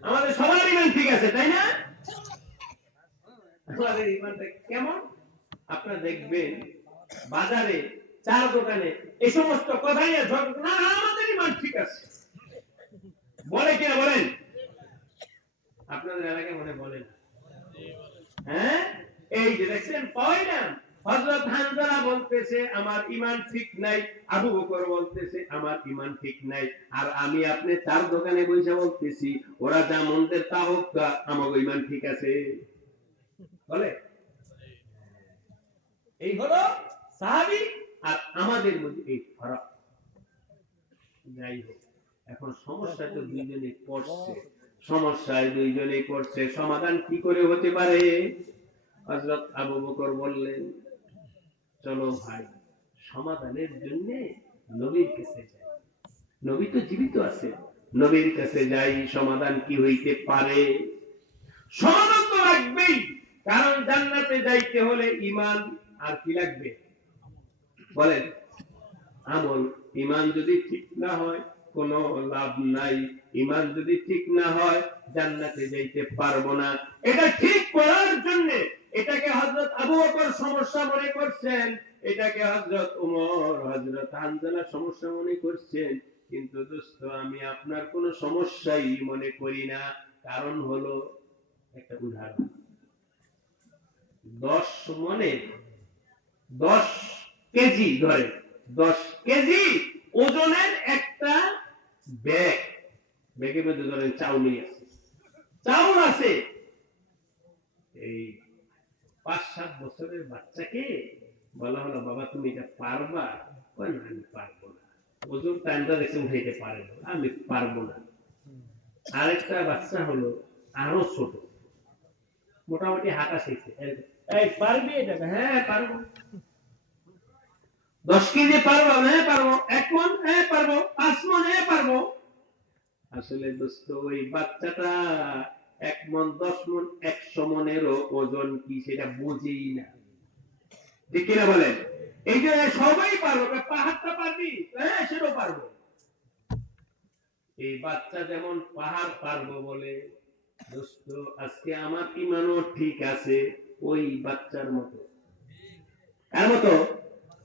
আমাদের সবার ঈমান ঠিক আছে, তাই না? আমাদের ঈমানটা কেমন? আপনারা দেখবেন বাজারে, চার দোকানে এই সমস্ত কথা নিয়ে না আমাদের ঈমান ঠিক আছে বলে কিনা বলেন? আপনাদের এলাকায় মনে বলে না? হ্যাঁ, এই যে দেখছেন পয়লাম, হযরত হানজালা বলতেছে আমার ঈমান ঠিক নাই, আবু বকর বলতেছে আমার ঈমান ঠিক নাই, আর আমি আপনি চার দোকানে বসে বলতেছি ওরা যা মনদের তা হোক, আমার ঈমান ঠিক আছে বলে। এই হলো সাহাবী আর আমাদের মধ্যে এই ফারাক। যাই হোক, এখন সমস্যা তো দুইজনেই পড়ছে, সমস্যায় দুইজনেই পড়ছে, সমাধান কি করে হতে পারে? হযরত আবু বকর বললেন চলো ভাই, সমাধানের জন্য নবীর কাছে যাই। নবী তো জীবিত আছে, নবীর কাছে যাই, সমাধান কি হইতে পারে? সমাধান তো লাগবেই, কারণ জান্নাতে যাইতে হলে ঈমান আর কি লাগবে বলেন? আমল। ঈমান যদি ঠিক না হয় কোনো লাভ নাই। ঈমান যদি ঠিক না হয় জান্নাতে যাইতে পারবো না। এটা ঠিক করার জন্য এটাকে হযরত আবু বকর সমস্যা মনে করছেন, এটাকে হযরত ওমর, হযরত হানজালা সমস্যা মনে করছেন, কিন্তু দোস্ত আমি আপনার কোনো সমস্যাই মনে করি না। কারণ হলো একটা উদাহরণ, 10 মনে 10 কেজি ধরে, 10 কেজি ওজনের একটা ব্যাগ, ব্যাগের মধ্যে ধরেন চাউল আছে, চাউল আছে। এই 5-7 বছরের বাচ্চাকে বলা হলো বাবা তুমি এটা পারবা? কয় না আমি পারবো না, ওজন টাইমটা দেখে উঠাইতে পারে না, আমি পারবো না। আরেকটা বাচ্চা হলো আরো ছোট, মোটামুটি হাঁটা শিখছে, এই পারবি এটা? হ্যাঁ পারবো। 10 কেজি পারবো? হ্যাঁ পারবো। 1 মণ? হ্যাঁ পারবো। 5 মণ? হ্যাঁ পারবো। আসলে দোস্ত ওই বাচ্চাটা 1 মণ, 10 মণ, 100 মণেরও ওজন কি সেটা বুঝেই না, ঠিক কিনা বলেন? এই যে সবাই পারবো, পাহাড়টা পারবি? হ্যাঁ সেটাও পারবো। এই বাচ্চা যেমন পাহাড় পারবো বলে, দোস্ত আজকে আমার ঈমানও ঠিক আছে ওই বাচ্চার মতো, কার মতো?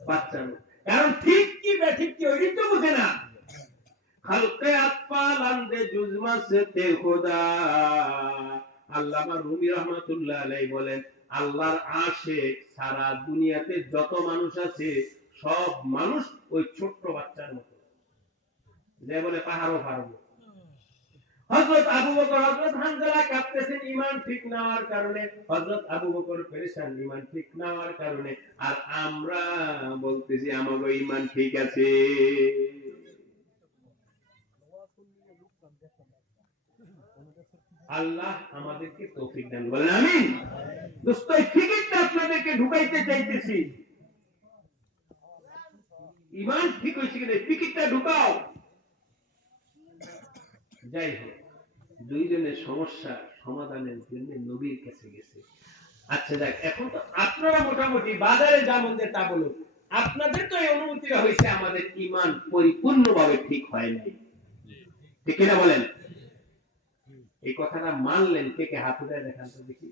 বাচ্চার মতো। কারণ ঠিক কি বেঠিক কি ওই তো বুঝে না। খালকে আতফাল আন্দে জুজমা সেতে খোদা, আল্লামা রুমি রহমাতুল্লাহ আলাইহি বলেন আল্লাহর আশিক সারা দুনিয়াতে যত মানুষ আছে সব মানুষ ওই ছোট্ট বাচ্চার মতো, যে বলে পাহাড়ও পারবো। হযরত আবু বকর, হযরত হানজালা কাঁপতেছেন ঈমান ঠিক না হওয়ার কারণে, হযরত আবু বকর পেরেশান ঈমান ঠিক না হওয়ার কারণে, আর আমরা বলতেছি আমাদের ঈমান ঠিক আছে। আল্লাহ আমাদেরকে তৌফিক দান বলেন আমিন। দোস্ত এই ফিকিরটা আপনাদেরকে ঢুকাইতে চাইতেছি, ঈমান ঠিক হইছে কিনা ফিকিরটা ঢুকাও। যাই হোক, দুইজনের সমস্যা সমাধানের জন্য নবীর কাছে গেছে। আচ্ছা যাক, এখন তো আপনারা মোটামুটি বাজারে যা মন তা বলুন, আপনাদের তো এই অনুভূতিটা হয়েছে আমাদের ঈমান পরিপূর্ণভাবে ঠিক হয় নাই, ঠিক কিনা বলেন? এই কথাটা মানলেন কে কে? হাত উঠায় দেখান তো দেখি।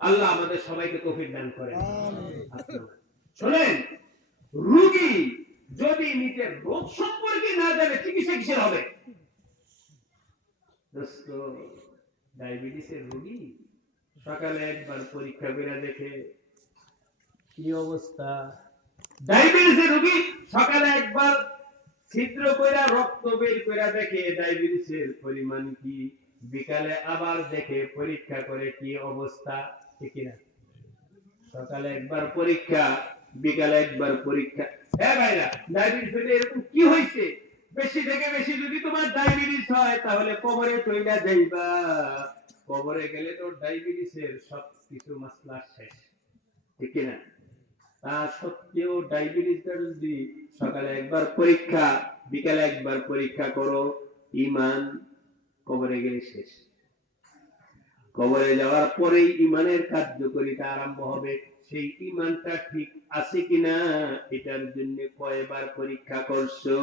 আল্লাহ আমাদের সবাইকে তৌফিক দান করেন। শুনেন, রোগী যদি নিজের রোগ সম্পর্কে না জানে চিকিৎসা কিসের হবে? দোস্ত ডায়াবেটিসের রোগী সকালে একবার পরীক্ষা করে দেখে কি অবস্থা। ডায়াবেটিসের রোগী সকালে একবার ছিদ্র কইরা রক্ত বের কইরা দেখে ডায়াবেটিসের পরিমাণ কি, বিকালে আবার দেখে পরীক্ষা করে কি অবস্থা, ঠিক না? সকালে একবার পরীক্ষা, বিকালে একবার পরীক্ষা। হ্যাঁ ভাইরা, ডায়াবেটিস হলে এরকম কি হয়েছে? বেশি থেকে বেশি যদি তোমার ডায়াবেটিস হয় তাহলে কবরে চইলা যাইবা। কবরে গেলে তো ডায়াবেটিসের সব কিছু মাসলা শেষ, ঠিক না? তা সত্ত্বেও ডায়াবেটিসটা যদি সকালে একবার পরীক্ষা, বিকালে একবার পরীক্ষা করো, ঈমান কবরে গেলে শেষ। কবরে যাওয়ার পরেই ঈমানের কার্যকারিতা আরম্ভ হবে। সেই ঈমানটা ঠিক আছে কিনা এটার জন্য কয়বার পরীক্ষা করছো?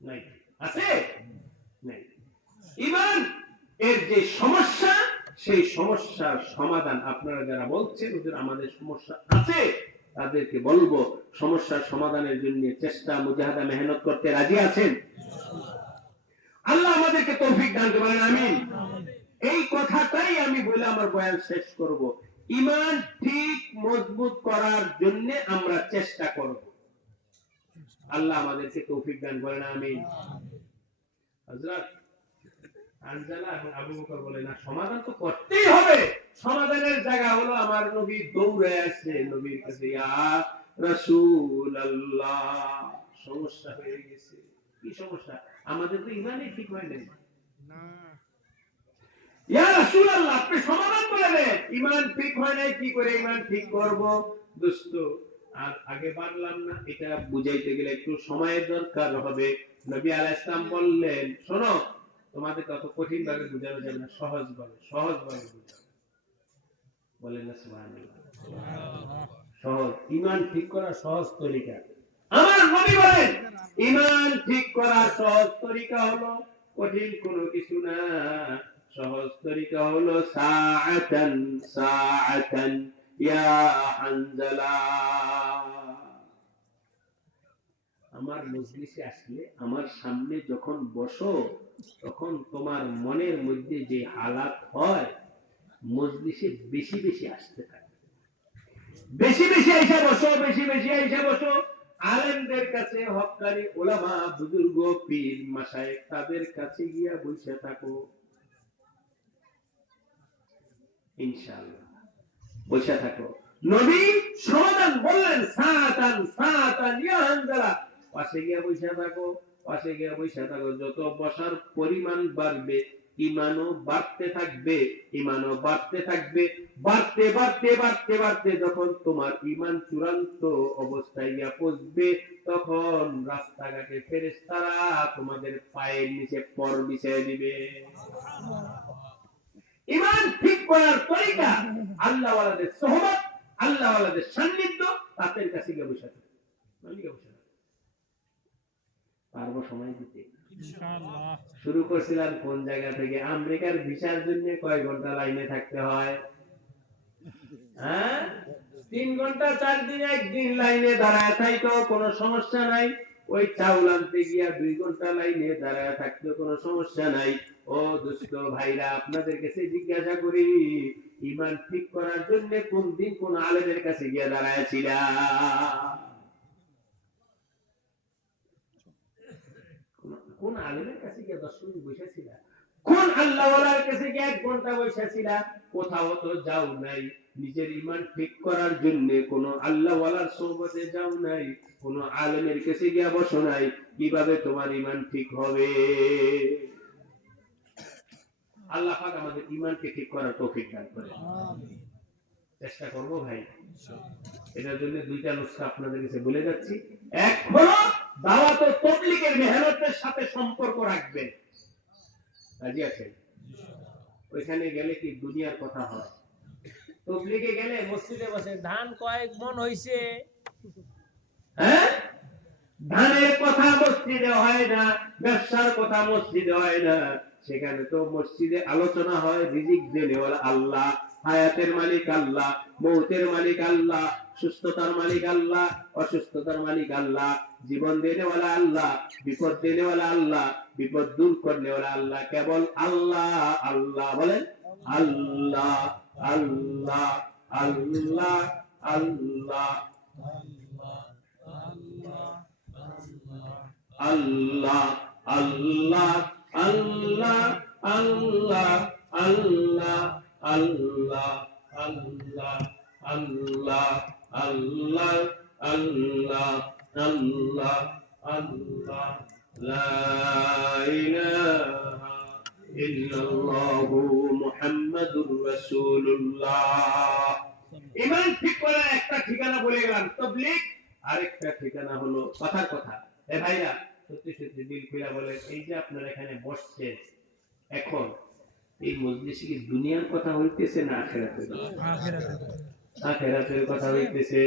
নাই। আছে? নাই। ঈমান এর যে সমস্যা, সেই সমস্যার সমাধান আপনারা যারা বলছেন হুজুর আমাদের সমস্যা আছে, তাদেরকে বলবো সমস্যার সমাধানের জন্য চেষ্টা, মুজাহাদা, মেহনত করতে রাজি আছেন? আল্লাহ আমাদেরকে তৌফিক দান করবেন, আমিন। এই কথাটাই আমি বলে আমার বয়ান শেষ করব। ঈমান ঠিক মজবুত করার জন্য আমরা চেষ্টা করব। আল্লাহ আমাদেরকে তৌফিক দান করেন, আমিন। হযরত আনজালা এবং আবু বকর বলে না, সমাধান তো করতেই হবে। সমাধানের জায়গা হলো আমার নবী দৌড়ে আসছে নবীর কাছে, ইয়া রাসূলুল্লাহ, সমস্যা হয়ে গেছে। কি সমস্যা? আমাদের তো ঈমানই ঠিক হয় নাই। না, ইয়া রাসূলুল্লাহ, আপনি সমাধান করে দেন। ঈমান ঠিক হয় নাই, কি করে ঈমান ঠিক করব? দোস্ত, আর আগে পারলাম না, এটা বুঝাইতে গেলে একটু সময়ের দরকার হবে। নবী আলাইহিস সালাম বললেন, শোনো, তোমাদের কত কঠিন ভাবে বুঝানো যাবে না, সহজ ভাবে বুঝাও। বলেন না সুবহানাল্লাহ। সহজ ঈমান ঠিক করার সহজ তরিকা আমার নবী বলেন, ঈমান ঠিক করার সহজ তরিকা হলো, কঠিন কোনো কিছু না, সহজ তরিকা হলো সাআতান সাআতান ইয়া হানজালা। আমার মজলিসে আসলে, আমার সামনে যখন বসো, তখন তোমার মনের মধ্যে যে হালাত হয়, মজলিসে বেশি বেশি আসতে থাকে, বেশি বেশি এসে বসো, বেশি বেশি এসে বসো। আলেমদের কাছে, হক্কানি উলামা, বুজুর্গ, পীর, মাশায়েখ, তাদের কাছে গিয়া বসে থাকো, ইনশাআল্লাহ বসে থাকো। নবী সমাধান বললেন, সাআতান সাআতান ইয়া হানজালা, পাশে গিয়া বসে থাকো, পাশে গিয়া বসে থাকো। যত বসার পরিমাণ বাড়বে, ঈমানও বাড়তে থাকবে, ঈমানও বাড়তে থাকবে। বাড়তে বাড়তে বাড়তে বাড়তে যখন তোমার ঈমান চূড়ান্ত অবস্থায় গিয়া পৌঁছবে, তখন রাস্তাঘাটে ফেরেশতারা তোমাদের পায়ের নিচে পর বিছিয়ে দিবে। ঈমান ঠিক করার তরিকা, আল্লাহ ওয়ালাদের সোহবত, আল্লাহ ওয়ালাদের সান্নিধ্য, তাদের কাছে গিয়ে বসে থাকো। পারবো সময় দিতে? ইনশাআল্লাহ। শুরু করছিলাম কোন জায়গা থেকে? আমেরিকার ভিসার জন্য কয় ঘন্টা লাইনে থাকতে হয়? হ্যাঁ, 3 ঘন্টা 4 দিন, একদিন লাইনে দাঁড়ায় থাকতো কোনো সমস্যা নাই। ওই চাউল আনতে গিয়া 2 ঘন্টা লাইনে দাঁড়ায় থাকতো কোনো সমস্যা নাই। ও দুষ্ট ভাইরা, আপনাদের কাছে জিজ্ঞাসা করি, ঈমান ঠিক করার জন্য কোন দিন কোন আলেমের কাছে গিয়া দাঁড়ায় ছিলা? কোন আলেমের কাছে গিয়ে 10 মিনিট বসেছিলা? কোন আল্লাহওয়ালার কাছে গিয়ে 1 ঘন্টা বসেছিলা? কোথাও তো যাও নাই। নিজের ঈমান ঠিক করার জন্য কোন আল্লাহওয়ালার সোহবতে যাও নাই, কোন আলেমের কাছে গিয়ে বসো নাই। কিভাবে তোমার ঈমান ঠিক হবে? আল্লাহ পাক আমাদের ঈমানকে ঠিক করার তৌফিক দান করেন। আমিন। চেষ্টা করব ভাই, এটার জন্য 2টা নুসখা আপনাদের কাছে বলে যাচ্ছি। এক হলো দাওয়াত ও তাবলীগের মেহনতের সাথে সম্পর্ক রাখবেন। রাজি আছেন? ওইখানে গেলে কি দুনিয়ার কথা হয়? তাবলীগে গেলে মসজিদে বসে ধান কয়েক মন হইছে, হ্যাঁ, ধানের কথা মসজিদে হয় না, ব্যবসার কথা মসজিদে হয় না। সেখানে তো মসজিদে আলোচনা হয় রিজিক দেনেওয়ালা আল্লাহ, হায়াতের মালিক আল্লাহ, মৌতের মালিক আল্লাহ, সুস্থতার মালিক আল্লাহ, অসুস্থতার মালিক আল্লাহ, জীবন দেনেওয়ালা আল্লাহ, বিপদ দেনেওয়ালা আল্লাহ, বিপদ দূর করনেওয়ালা আল্লাহ, কেবল আল্লাহ। আল্লাহ বলেন, আল্লাহ আল্লাহ আল্লাহ আল্লাহ আল্লাহ আল্লাহ আল্লাহ আল্লাহ আল্লাহ আল্লাহ আল্লাহ আল্লাহ আল্লাহ আল্লাহ আল্লাহ আল্লাহ লা ইলাহা ইল্লাল্লাহু মুহাম্মাদুর রাসূলুল্লাহ। ঈমান ঠিক করার একটা ঠিকানা বলে গেলাম তাবলীগ, আরেকটা ঠিকানা হলো কথার কথা। এ ভাইরা, সত্যি সত্যি দিল খুলে বলেন, এই যে আপনারা এখানে বসছেন, এখন এই মজলিসে কি দুনিয়ার কথা হইতেছে না আখিরাতের কথা? আখিরাতের কথা হইতেছে।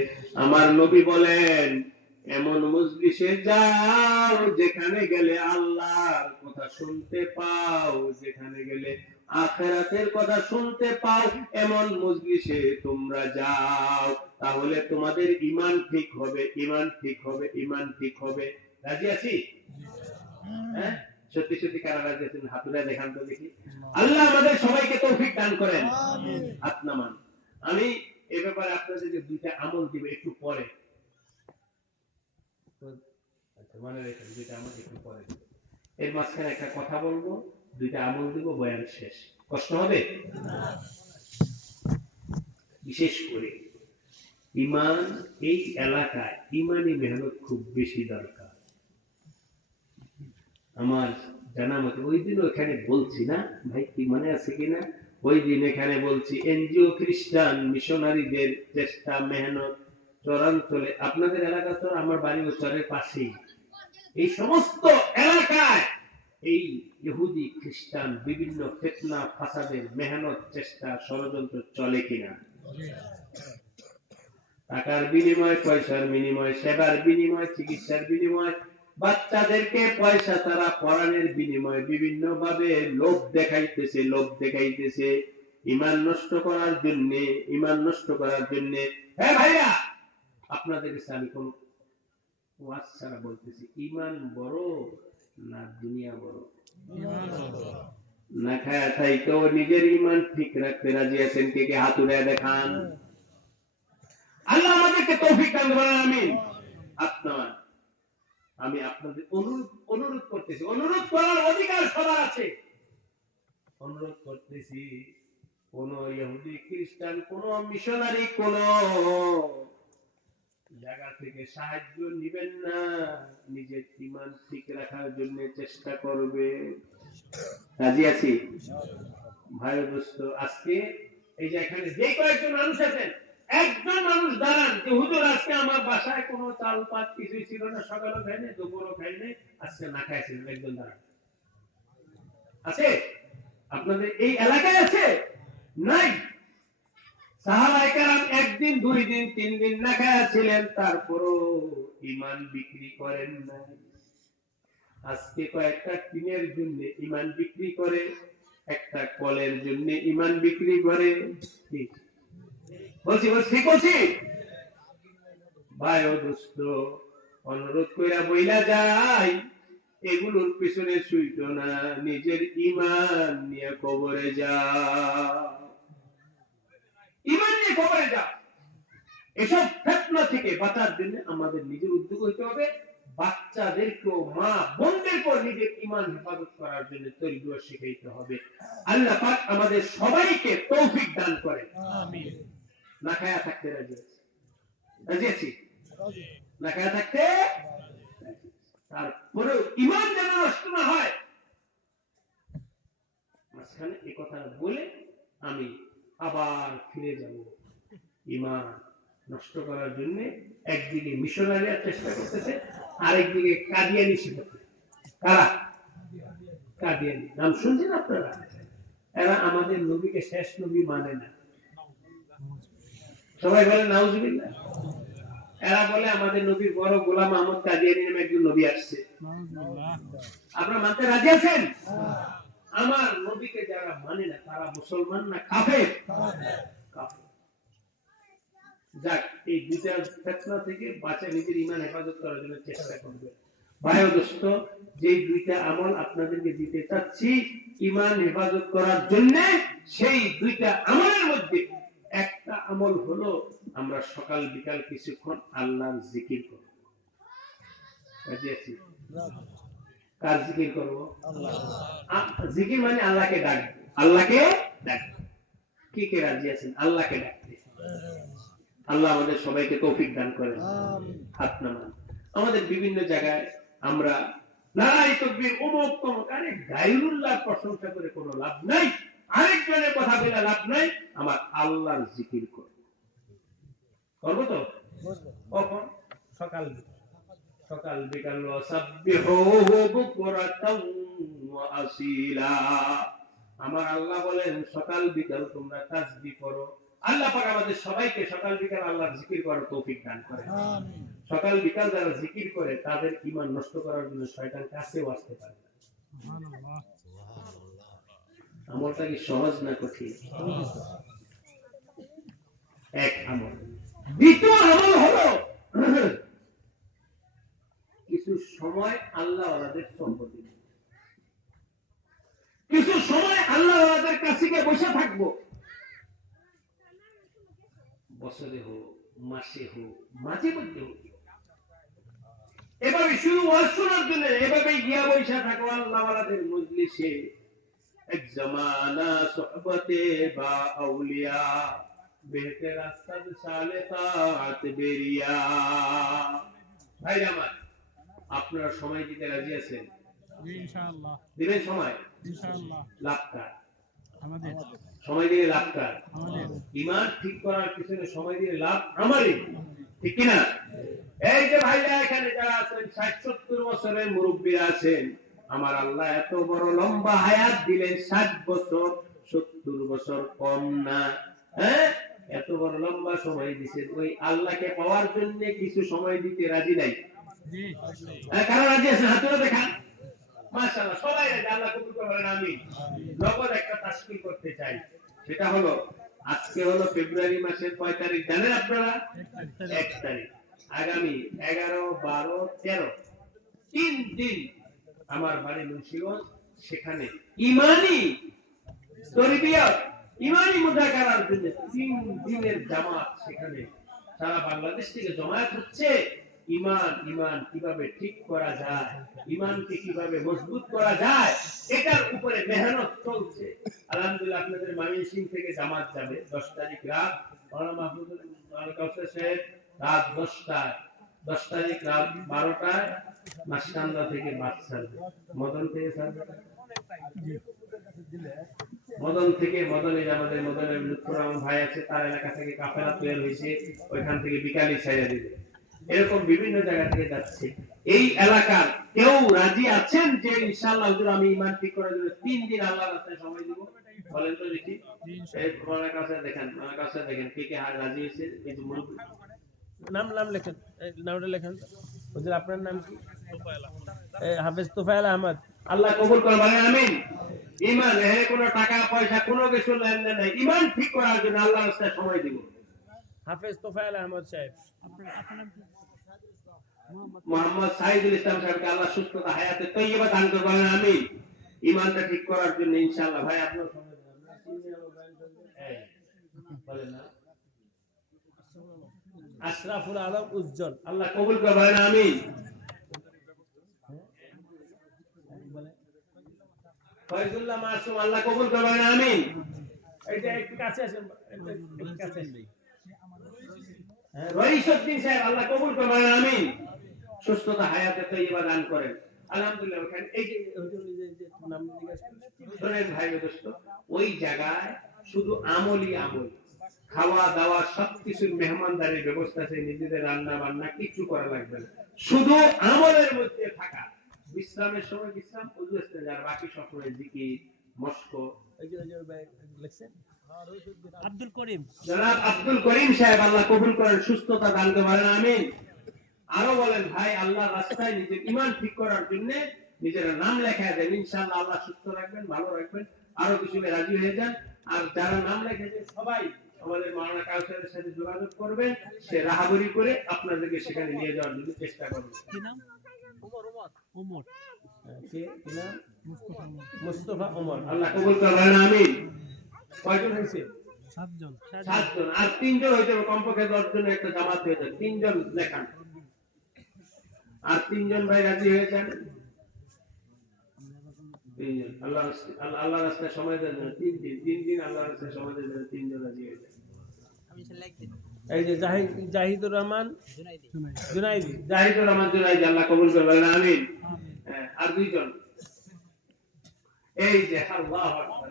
আমার নবী বলেন, এমন মজলিসে যাও যেখানে গেলে আল্লাহর কথা শুনতে পাও, যেখানে গেলে আখিরাতের কথা শুনতে পাও, এমন মজলিসে তোমরা যাও, তাহলে তোমাদের ঈমান ঠিক হবে, ঈমান ঠিক হবে, ঈমান ঠিক হবে। রাজি আছি? হ্যাঁ, সত্যি সত্যি কারা রাজি আছেন? হাত তুলে দেখান তো দেখি। আল্লাহ আমাদের সবাইকে তৌফিক দান করেন। হাত নামান। আমি এ ব্যাপারে আপনাদেরকে দুইটা আমল দিব একটু পরে। আচ্ছা, মনে রাখেন, দুইটা আমল একটু পরে দিব। এর মাঝখানে একটা কথা বলবো, দুইটা আমল দিব, বয়ান শেষ। কষ্ট হবে না। বিশেষ করে ঈমান, এই এলাকায় ঈমানি মেহনত খুব বেশি দরকার। আমার জানা মতে ওই দিন ওখানে বলছি না ভাই, কি মনে আছে কিনা, ওই দিন এখানে বলছি এনজিও খ্রিস্টান মিশনারিদের চেষ্টা মেহনত চরাঞ্চলে, আপনাদের এলাকা তো আমার বাড়ি চরের পাশেই, এই সমস্ত এলাকায় এই ইহুদি খ্রিস্টান বিভিন্ন ফিতনা ফাসাদের মেহনত চেষ্টা ষড়যন্ত্র চলে কিনা? টাকার বিনিময়, পয়সার বিনিময়, সেবার বিনিময়, চিকিৎসার বিনিময়, বাচ্চাদেরকে পয়সা তারা পড়ানোর বিনিময়ে বিভিন্ন ভাবে লোভ দেখাইতেছে, লোভ দেখাইতেছে ঈমান নষ্ট করার জন্য, ঈমান নষ্ট করার জন্য। হ্যাঁ ভাইরা, আপনাদের কাছে আমি কোন ওয়াজ ছাড়া বলতেছি, ঈমান বড় না দুনিয়া বড়? না খায়া থাইকেও নিজের ঈমান ঠিক রাখতে রাজি আছেন? কে কে হাত উঠায় দেখান। আল্লাহ আমাদেরকে তৌফিক দান করেন, আমিন। আপনার আমি আপনাদের অনুরোধ করতেছি, অনুরোধ করার অধিকার সবার আছে, অনুরোধ করতেছি, কোন ইহুদি খ্রিস্টান, কোন মিশনারি কোন জায়গা থেকে সাহায্য নেবেন না, নিজের ঈমান ঠিক রাখার জন্য চেষ্টা করবে। রাজি আছি ভাই দোস্ত? আজকে এই যে এখানে যে কয়েকজন মানুষ আছেন, একজন মানুষ দাঁড়ান যে হুজুর আজকে আমার বাসায় কোনো চাল পাত কিছুই ছিল না, সকালে খাইনি, দুপুরও খাইনি, আজকে না খাইছিলেন, একজন দাঁড়ান আছে? আপনাদের এই এলাকায় আছে? নাই। সাহাবায়ে কেরাম একদিন, দুই দিন, তিন দিন না খায়া ছিলেন, তারপরও ঈমান বিক্রি করেন নাই। আজকে কয়েকটা টিনের জন্য ঈমান বিক্রি করে, একটা কলের জন্য ঈমান বিক্রি করে। বলছি ঠিক বলছি ভাই ও দোস্ত, অনুরোধ কইরা বইলা যাই, এগুলোর পিছনে ছুইটো না, নিজের ঈমান নিয়ে কবরে যাও, ঈমান নিয়ে কবরে যাও। এসব ফিতনা থেকে বাঁচার জন্য আমাদের নিজের উদ্যোগ হইতে হবে, বাচ্চাদেরকেও, মা বোনদেরকেও নিজের ঈমান হেফাজত করার জন্য তরিকা শিখাইতে হবে। আল্লাহ পাক আমাদের সবাইকে তৌফিক দান করেন, আমিন। না খায়া থাকতে রাজি আছি? রাজি আছি না খায়া থাকতে? তারপরে ঈমান যেন নষ্ট না হয়। মাঝখানে এই কথা বলে আমি আবার ফিরে যাব। ঈমান নষ্ট করার জন্য একদিকে মিশনারিরা চেষ্টা করতেছে, আরেকদিকে কাদিয়ানি শিখাচ্ছে। কারা? কাদিয়ানি। নাম শুনছেন আপনারা? এরা আমাদের নবীকে শেষ নবী মানে না। সবাই বলে নাউজুবিল্লাহ। এরা বলে আমাদের নবীর বড় গোলাম আহমদ কাদিয়ানি নামে একজন নবী আসছে। আপনারা মানতে রাজি আছেন? আমার নবীকে যারা মানে না তারা মুসলমান না কাফের? কাফের। যাক, এই দুইটা ফিতনা থেকে বাঁচা নিজের ঈমান হেফাজত করার জন্য চেষ্টা করবে। ভাই ও দোস্ত, যে দুইটা আমল আপনাদেরকে দিতে চাচ্ছি ঈমান হেফাজত করার জন্য, সেই দুইটা আমলের মধ্যে একটা আমল হলো আমরা সকাল বিকাল কিছুক্ষণ আল্লাহর জিকির করব। রাজি আছি? কার জিকির করব? জিকির মানে আল্লাহকে ডাকবো, আল্লাহকে ডাকবো। কি কে রাজি আছেন আল্লাহকে ডাকতে? আল্লাহ আমাদের সবাইকে তৌফিক দান করেন। হাত নামান। আমাদের বিভিন্ন জায়গায় আমরা নারাই তাকবীর অমুক তমুক, আরে গায়রুল্লাহর প্রশংসা করে কোনো লাভ নাই, আরেকজনের কথা বলে লাভ নাই। আমার আল্লাহর জিকির করব। করবো তো? কখন? সকাল বিকাল। সকাল বিকাল ওয়াসাব্বিহুহু বুকরাতাও ওয়া আসীলা। আমার আল্লাহ বলেন সকাল বিকাল তোমরা তাসবিহ করো। আল্লাহ পাক আমাদের সবাইকে সকাল বিকাল আল্লাহর জিকির করার তৌফিক দান করেন। আমিন। সকাল বিকাল যারা জিকির করে তাদের ঈমান নষ্ট করার জন্য শয়তান কাছেও আসতে পারে না। সুবহানাল্লাহ। আমলটা কি সহজ না কঠিন? এক আমল। দ্বিতীয় আমল হলো কিছু সময় আল্লাহ ওয়ালাদের সম্পত্তি, কিছু সময় আল্লাহ ওয়ালাদের কাছে গিয়ে বসে থাকবো। বছরে হোক, মাসে হোক, মাঝে মধ্যে হোক, এভাবে শুধু ওয়াজ শোনার জন্য এভাবে গিয়া বসে থাকো আল্লাহ ওয়ালাদের মজলিসে। এক জামানা সোহবতে বা আউলিয়া, বেহতে রাস্তা সালেকাত বেরিয়া। ভাই আমার, আপনারা সময় দিতে রাজি আছেন? ইনশাআল্লাহ দিবেন সময়? ইনশাআল্লাহ। লাভ কার? আমাদের। সময় দিলে লাভ কার? আমাদের। ঈমান ঠিক করার পিছনে সময় দিলে লাভ আমারই, ঠিক কি না? এই যে ভাইরা এখানে যারা আছেন 60-70 বছরের মুরব্বীরা আছেন, আমার আল্লাহ এত বড় লম্বা হায়াত দিলেন, 60 বছর 70 বছর কম না। হ্যাঁ, এত বড় লম্বা সময় দিয়েছেন, ওই আল্লাহকে পাওয়ার জন্য কিছু সময় দিতে রাজি নাই? জি। কারা রাজি আছেন হাত তুলে দেখান। মাশাআল্লাহ, সবাই রাজি। আল্লাহ কবুল করেন, আমিন। নগদ একটা তাশকিল করতে চাই, সেটা হলো আজকে হলো ফেব্রুয়ারি মাসের কয় তারিখ জানেন আপনারা? 1 তারিখ। আগামী 11, 12, 13 তিন দিন আমার বাড়ি মুন্সিগঞ্জ, সেখানে ইমানি তরবিয়ত, ইমানি মুযাকারার জন্য 3 দিনের জামাত সেখানে সারা বাংলাদেশ থেকে জমায়েত হচ্ছে। ঈমান কিভাবে ঠিক করা যায়, ঈমানকে কিভাবে মজবুত করা যায়, এটার উপরে মেহনত চলছে। আলহামদুলিল্লাহ, আপনাদের ময়মনসিংহ থেকে জামাত যাবে 10 তারিখ রাত। মাওলানা মাহমুদুল কাউসার সাহেব রাত 10টায়, 10 তারিখ রাত 12টায় মাসকান্দা থেকে বাস ছাড়বে। মদন থেকে ছাড়বে, মদন থেকে, মদনের আমাদের মদনের লুৎফর রহমান ভাই আছে, তার এলাকা থেকে কাফেলা তৈরি হয়েছে, ওইখান থেকে বিকালি ছেড়ে দিবে। এরকম বিভিন্ন জায়গা থেকে যাচ্ছে। এই এলাকার কেউ রাজি আছেন যে ইনশাআল্লাহ হুজুর আমি ঈমান ঠিক করার জন্য 3 দিন আল্লাহর রাস্তায় সময় দিব? বলেন তো দেখি। এই তোমার কাছে দেখেন, আমার কাছে দেখেন কে কে রাজি হয়েছে। এই যে মুরব্বি নাম লেখেন, নামটা লেখেন। হুজুর আপনার নাম কি? তোফায়েল আহমদ। হাফেজ তোফায়েল আহমদ। আল্লাহ কবুল করে, বলেন আমিন। ঈমান, এখানে কোনো টাকা পয়সা কোনো কিছু লেনদেন নাই, ঈমান ঠিক করার জন্য আল্লাহর রাস্তায় সময় দিব। হাফেজ তোফায়েল আহমদ সাহেব। আপনার নাম কি? মোহাম্মদ সাইদুল ইসলাম সাহেবকে আল্লাহ সুস্থতা হায়াতে তৈয়বা দান করে, বলেন আমিন। ঈমানটা ঠিক করার জন্য ইনশাআল্লাহ। ভাই আপনার সময় বলেন না। আশরাফুল আলম উজ্জ্বল, আল্লাহ কবুল করে, বলেন আমিন। ফয়জুল্লাহ মাসুম, আল্লাহ কবুল করে, বলেন আমিন। এইটা একটু কাছে আসেন, একটু কাছে আসেন। রইসউদ্দিন সাহেব, আল্লাহ কবুল করে, বলেন আমিন। সুস্থতা হায়াতে তৈয়বা দান করেন। আলহামদুলিল্লাহ। ওখানে এই যে নাম শোনেন ভাই ও দোস্ত, ওই জায়গায় শুধু আমলই আমল, খাওয়া দাওয়া সবকিছুর মেহমানদারির ব্যবস্থা আছে, নিজেদের রান্না বান্না কিছু করা লাগবে না, শুধু আমলের মধ্যে থাকা। বিশ্রামের সময় বিশ্রাম, ওযু ইস্তেঞ্জা, বাকি সব সময় জিকির মশক। এই যে লেখছেন আব্দুল করিম, জনাব আব্দুল করিম সাহেব, আল্লাহ কবুল করেন, সুস্থতা দান করতে পারেন, আমিন। আরো বলেন ভাই, আল্লাহর রাস্তায় নিজের ঈমান ঠিক করার জন্য নিজের নাম লেখায় দেন, ইনশাআল্লাহ আল্লাহ সুস্থ রাখবেন, ভালো রাখবেন। আরো কিছু রাজি হয়ে যান। আর যারা নাম লেখেছে সবাই আমাদের মাওলানা কাউসারের সাথে যোগাযোগ করবেন, সে রাহাবরি করে আপনাদেরকে সেখানে নিয়ে যাওয়ার জন্য চেষ্টা করবে। কি নাম? ওমর। কে কি নাম? মুস্তাফা ওমর। মুস্তাফা ওমর। আল্লাহ কবুল করবেন, আমিন। কয়জন হয়েছে? 7 জন। 7 জন। আর 3 জন হইতে হবে, কমপক্ষে 10 জনের একটা জামাত হয়ে যায়। 3 জন লেখান। আর 3 জন ভাই রাজি হয়েছেন? 3 জন। আল্লাহ রাস্তায় সময় দেন 3 দিন আল্লাহ রাস্তায় সময় দেন 3 জন রাজি হয়ে যায়। আমি ইনশাআল্লাহ একদিন। এই যে জাহিদুর রহমান জুনাইদি, জাহিদুর রহমান জুনাইদি, আল্লাহ কবুল করবেন, আমিন। হ্যাঁ, আর 2 জন। এই যে আল্লাহু আকবার,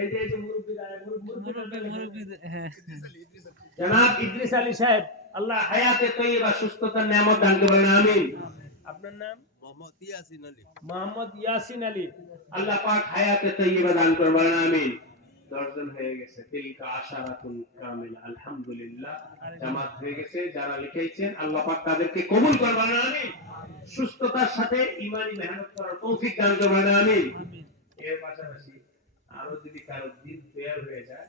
এই যে মুরব্বি হ্যাঁ। জনাব ইদ্রিস আলী সাহেব, আল্লাহ হায়াতে তৈয়বা সুস্থতার নিয়ামত দান করবেন, আমিন। আপনার নাম? মোহাম্মদ ইয়াসিন আলী, আল্লাহ পাক হায়াতে তৈয়বা দান করবেন, আমিন। 10 জন হয়ে গেছে। তিলকা আশারাতুন কামিলা, আলহামদুলিল্লাহ, জামাত হয়ে গেছে। যারা লিখেছেন আল্লাহ পাক তাদেরকে কবুল করবেন, আমিন। সুস্থতার সাথে ঈমানি মেহনত করার তৌফিক দান করবেন, আমিন। এর পাশাপাশি আরো যদি কারো দিন তৈরি হয়ে যায়,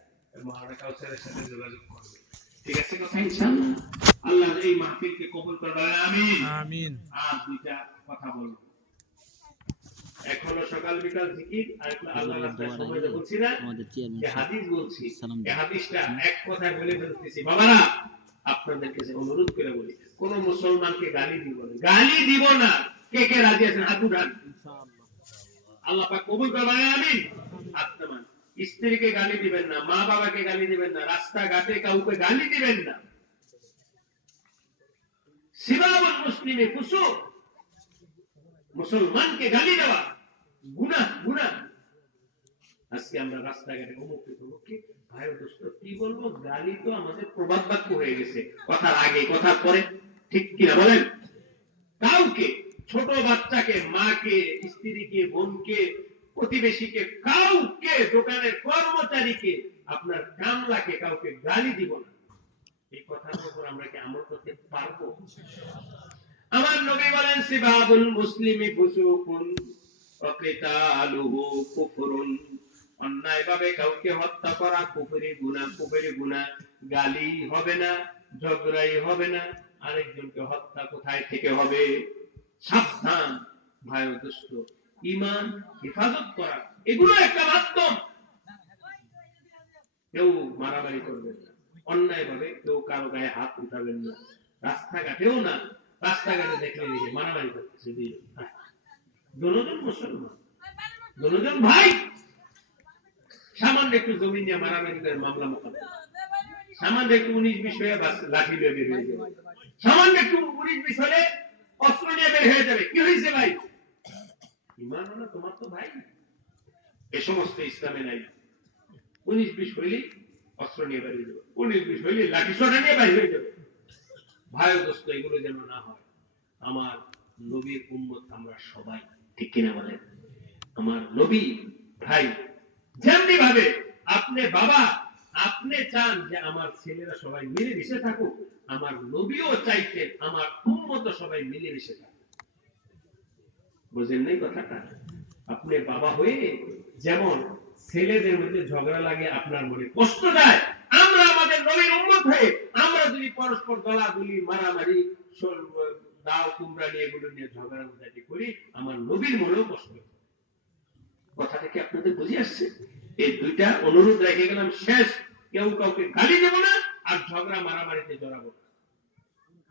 মাওলানা কাউসারের সাথে যোগাযোগ করবে। ঠিক আছে কথা, ইনশাআল্লাহ আল্লাহ এই মাহফিলকে কবুল করবেন, আমিন আমিন। আর দুইটা কথা বলবো, এখনো সকাল বিকাল জিকির, আর আল্লাহর রাস্তায় সময় বলছি না, যে হাদিস বলছি, এই হাদিসটা এক কথায় বলে ফেলতেছি। বাবারা, আপনাদের কাছে অনুরোধ করে বলি, কোন মুসলমানকে গালি দিব না, গালি দিব না। কে কে রাজি আছেন হাত উঠান, আল্লাহ পাক কবুল করবেন, আমিন। আত্মান স্ত্রীকে গালি দিবেন না, মা বাবাকে গালি দিবেন না, রাস্তাঘাটে কাউকে গালি দিবেন না। সিবাবুল মুসলিমে ফুসুক, মুসলমানকে গালি দেওয়া গুনাহ, গুনাহ। আজকে আমরা রাস্তাঘাটে অমুককে ভাই দোস্ত কি বলবো, গালি তো আমাদের প্রবাদ বাক্য হয়ে গেছে, কথার আগে কথার পরে, ঠিক কিনা বলেন? কাউকে, ছোট বাচ্চাকে, মাকে, স্ত্রীকে, বোনকে, প্রতিবেশীকে, কাউকে, দোকানের কর্মচারীকে, আপনার কামলাকে কাউকে গালি দিব না। এই কথার উপর আমরা কি আমল করতে পারবো? আমার নবী বলেন সিবাবুল মুসলিমি ফুসুকুন ওয়া কিতালুহু কুফরুন, অন্যায়ভাবে কাউকে হত্যা করা কুফরি গুনাহ, কুফরি গুনাহ। গালি হবে না, ঝগড়াই হবে না, আরেকজনকে হত্যা কোথায় থেকে হবে? সাবধান ভাই ও দোস্ত, ঈমান হেফাজত করা এগুলো একটা মাধ্যম। কেউ মারামারি করবেন না, অন্যায়ভাবে কেউ কারো গায়ে হাত উঠাবেন না, রাস্তাঘাটেও না। রাস্তাঘাটে দেখলে দিকে মারামারি করতেছে, দুজন মুসলমান, দুজন ভাই, সামান্য একটু জমি নিয়ে মারামারি করে মামলা মোকদ্দমা, সামান্য একটু 19-20 হয়ে লাঠি নিয়ে বের হয়ে যাবে, সামান্য একটু 19-20 হলে অস্ত্র নিয়ে বের হয়ে যাবে। কি হয়েছে ভাই? ঈমান না তোমার তো ভাই, এ সমস্ত ইসলামে নাই। 19-20 হইলে অস্ত্র নিয়ে বের হয়ে যাবে, 19-20 হইলে লাঠি সোটা নিয়ে বের হয়ে যাবে। ভাই ও দোস্ত, এগুলো যেন না হয়। আমার নবীর উম্মত আমরা সবাই, ঠিক কিনা বলেন? আমার নবী ভাই, যেমনি ভাবে আপনি বাবা, আপনি চান যে আমার ছেলেরা সবাই মিলেমিশে থাকুক, আমার নবীও চাইতেন আমার উম্মত সবাই মিলেমিশে থাকুক। বুঝেন নাই কথাটা? আপনি বাবা হয়ে যেমন ছেলেদের মধ্যে ঝগড়া লাগে, আপনার মনে কষ্ট দেয়, আমরা আমাদের নবীর উম্মত হয়ে আমরা যদি পরস্পর দলাদলি, মারামারি, দাও কুমড়া নিয়ে এগুলো নিয়ে ঝগড়া ঝাঁটি করি, আমার নবীর মনেও কষ্ট। কথাটা কি আপনাদের বুঝে আসছে? এই দুইটা অনুরোধ রেখে গেলাম, শেষ। কেউ কাউকে গালি দেব না, আর ঝগড়া মারামারিতে জড়াবো না।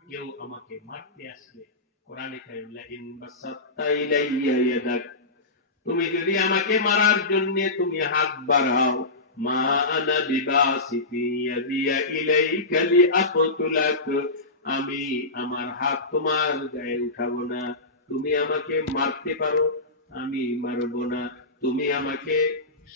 কেউ আমাকে মারতে আসলে কোরআনে কারীম, লা ইন বাসাত্তা ইলাইয়া ইয়াদাক, তুমি যদি আমাকে মারার জন্য তুমি হাত বাড়াও, মা আনা বিবাসিতি ইয়াদিয়া ইলাইকা লিআকতুলাক, আমি আমার হাত তোমার গায়ে উঠাবো না। তুমি আমাকে মারতে পারো, আমি মারবো না। তুমি আমাকে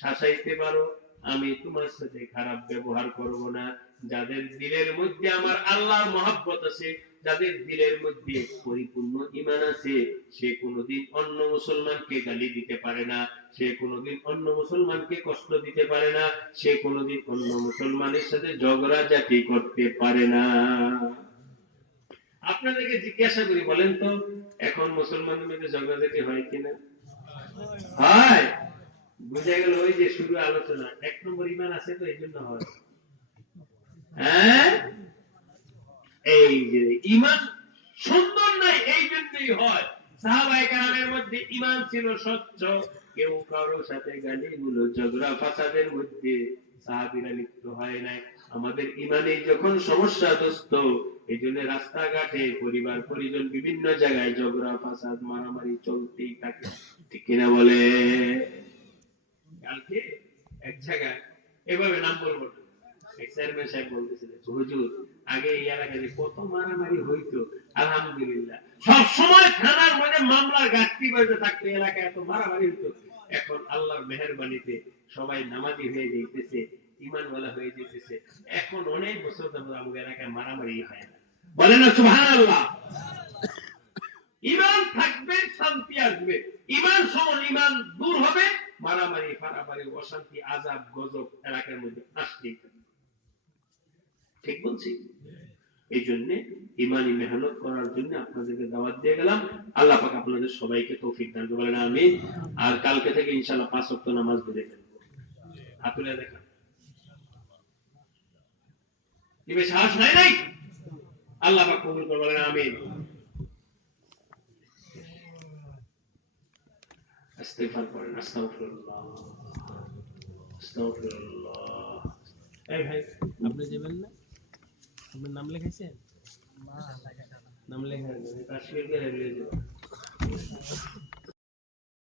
শাসাইতে পারো, আমি তোমার সাথে খারাপ ব্যবহার করব না। যাদের দিলের মধ্যে আমার আল্লাহর মহব্বত আছে, যাদের দিলের মধ্যে পরিপূর্ণ ঈমান আছে, সে কোনোদিন অন্য মুসলমানকে গালি দিতে পারে না, সে কোনোদিন অন্য মুসলমানকে কষ্ট দিতে পারে না, সে কোনোদিন অন্য মুসলমানের সাথে ঝগড়াঝাটি করতে পারে না। আপনাদেরকে জিজ্ঞাসা করি, বলেন তো এখন মুসলমানদের মধ্যে ঝগড়াঝাটি হয় কিনা? হয়। বুঝা গেল, ওই যে শুরু আলোচনা, 1 নম্বর ঈমান আছে তো এই জন্য হয়। হ্যাঁ, এই যে ঈমান সুন্দর নাই, এই জন্যই হয়। সাহাবায়ে কেরামের মধ্যে ঈমান ছিল স্বচ্ছ, কেউ কারোর সাথে গালিগুলো ঝগড়া ফাসাদের মধ্যে সাহাবীরা লিপ্ত হয় নাই। আমাদের ঈমানে যখন সমস্যাগ্রস্ত, এই জন্য রাস্তাঘাটে পরিবার পরিজন বিভিন্ন জায়গায় ঝগড়া ফাসাদ মারামারি চলতেই থাকে, ঠিক কিনা বলে? কালকে এক জায়গায় এভাবে নাম বলবো না, এক চেয়ারম্যান সাহেব বলতেছিলেন, হুজুর আগে এই এলাকায় কত মারামারি হইতো, আলহামদুলিল্লাহ সব সময় থানার মধ্যে মামলার ঘাটতি বাজে থাকতো, এলাকায় এত মারামারি হইতো, এখন আল্লাহর মেহেরবানিতে সবাই নামাজি হয়ে যাইতেছে, ঈমানওয়ালা হয়ে যাইতেছে, এখন অনেক বছর ধরে আমাদের এলাকায় মারামারি হয় না। বলেন না সুবহানাল্লাহ? ঈমান থাকবে, শান্তি আসবে। ঈমান সমান ঈমান দূর হবে, মারামারি ফারামারি অশান্তি আযাব গজব এলাকার মধ্যে আসতেই থাকবে। ঠিক বলছি? এই জন্য ঈমানি মেহনত করার জন্য আপনাদেরকে দাওয়াত দিয়ে গেলাম। আল্লাহ পাক আপনাদের সবাইকে তৌফিক দান করুন, বলেন আমিন। আর কালকে থেকে ইনশাআল্লাহ 5 ওয়াক্ত নামাজ পড়ে ফেলবো। আপনারা দেখেন কি বেশ সাহস নাই? আল্লাহ পাক কবুল করুন, বলেন আমিন। ইস্তিগফার করেন, আস্তাগফিরুল্লাহ, আস্তাগফিরুল্লাহ। এই ভাই, আপনি যাবেন না? আপনার নাম লেখাইছেন? নাম লেখা নাম লেখা আছে, কাশ্মীর গেলে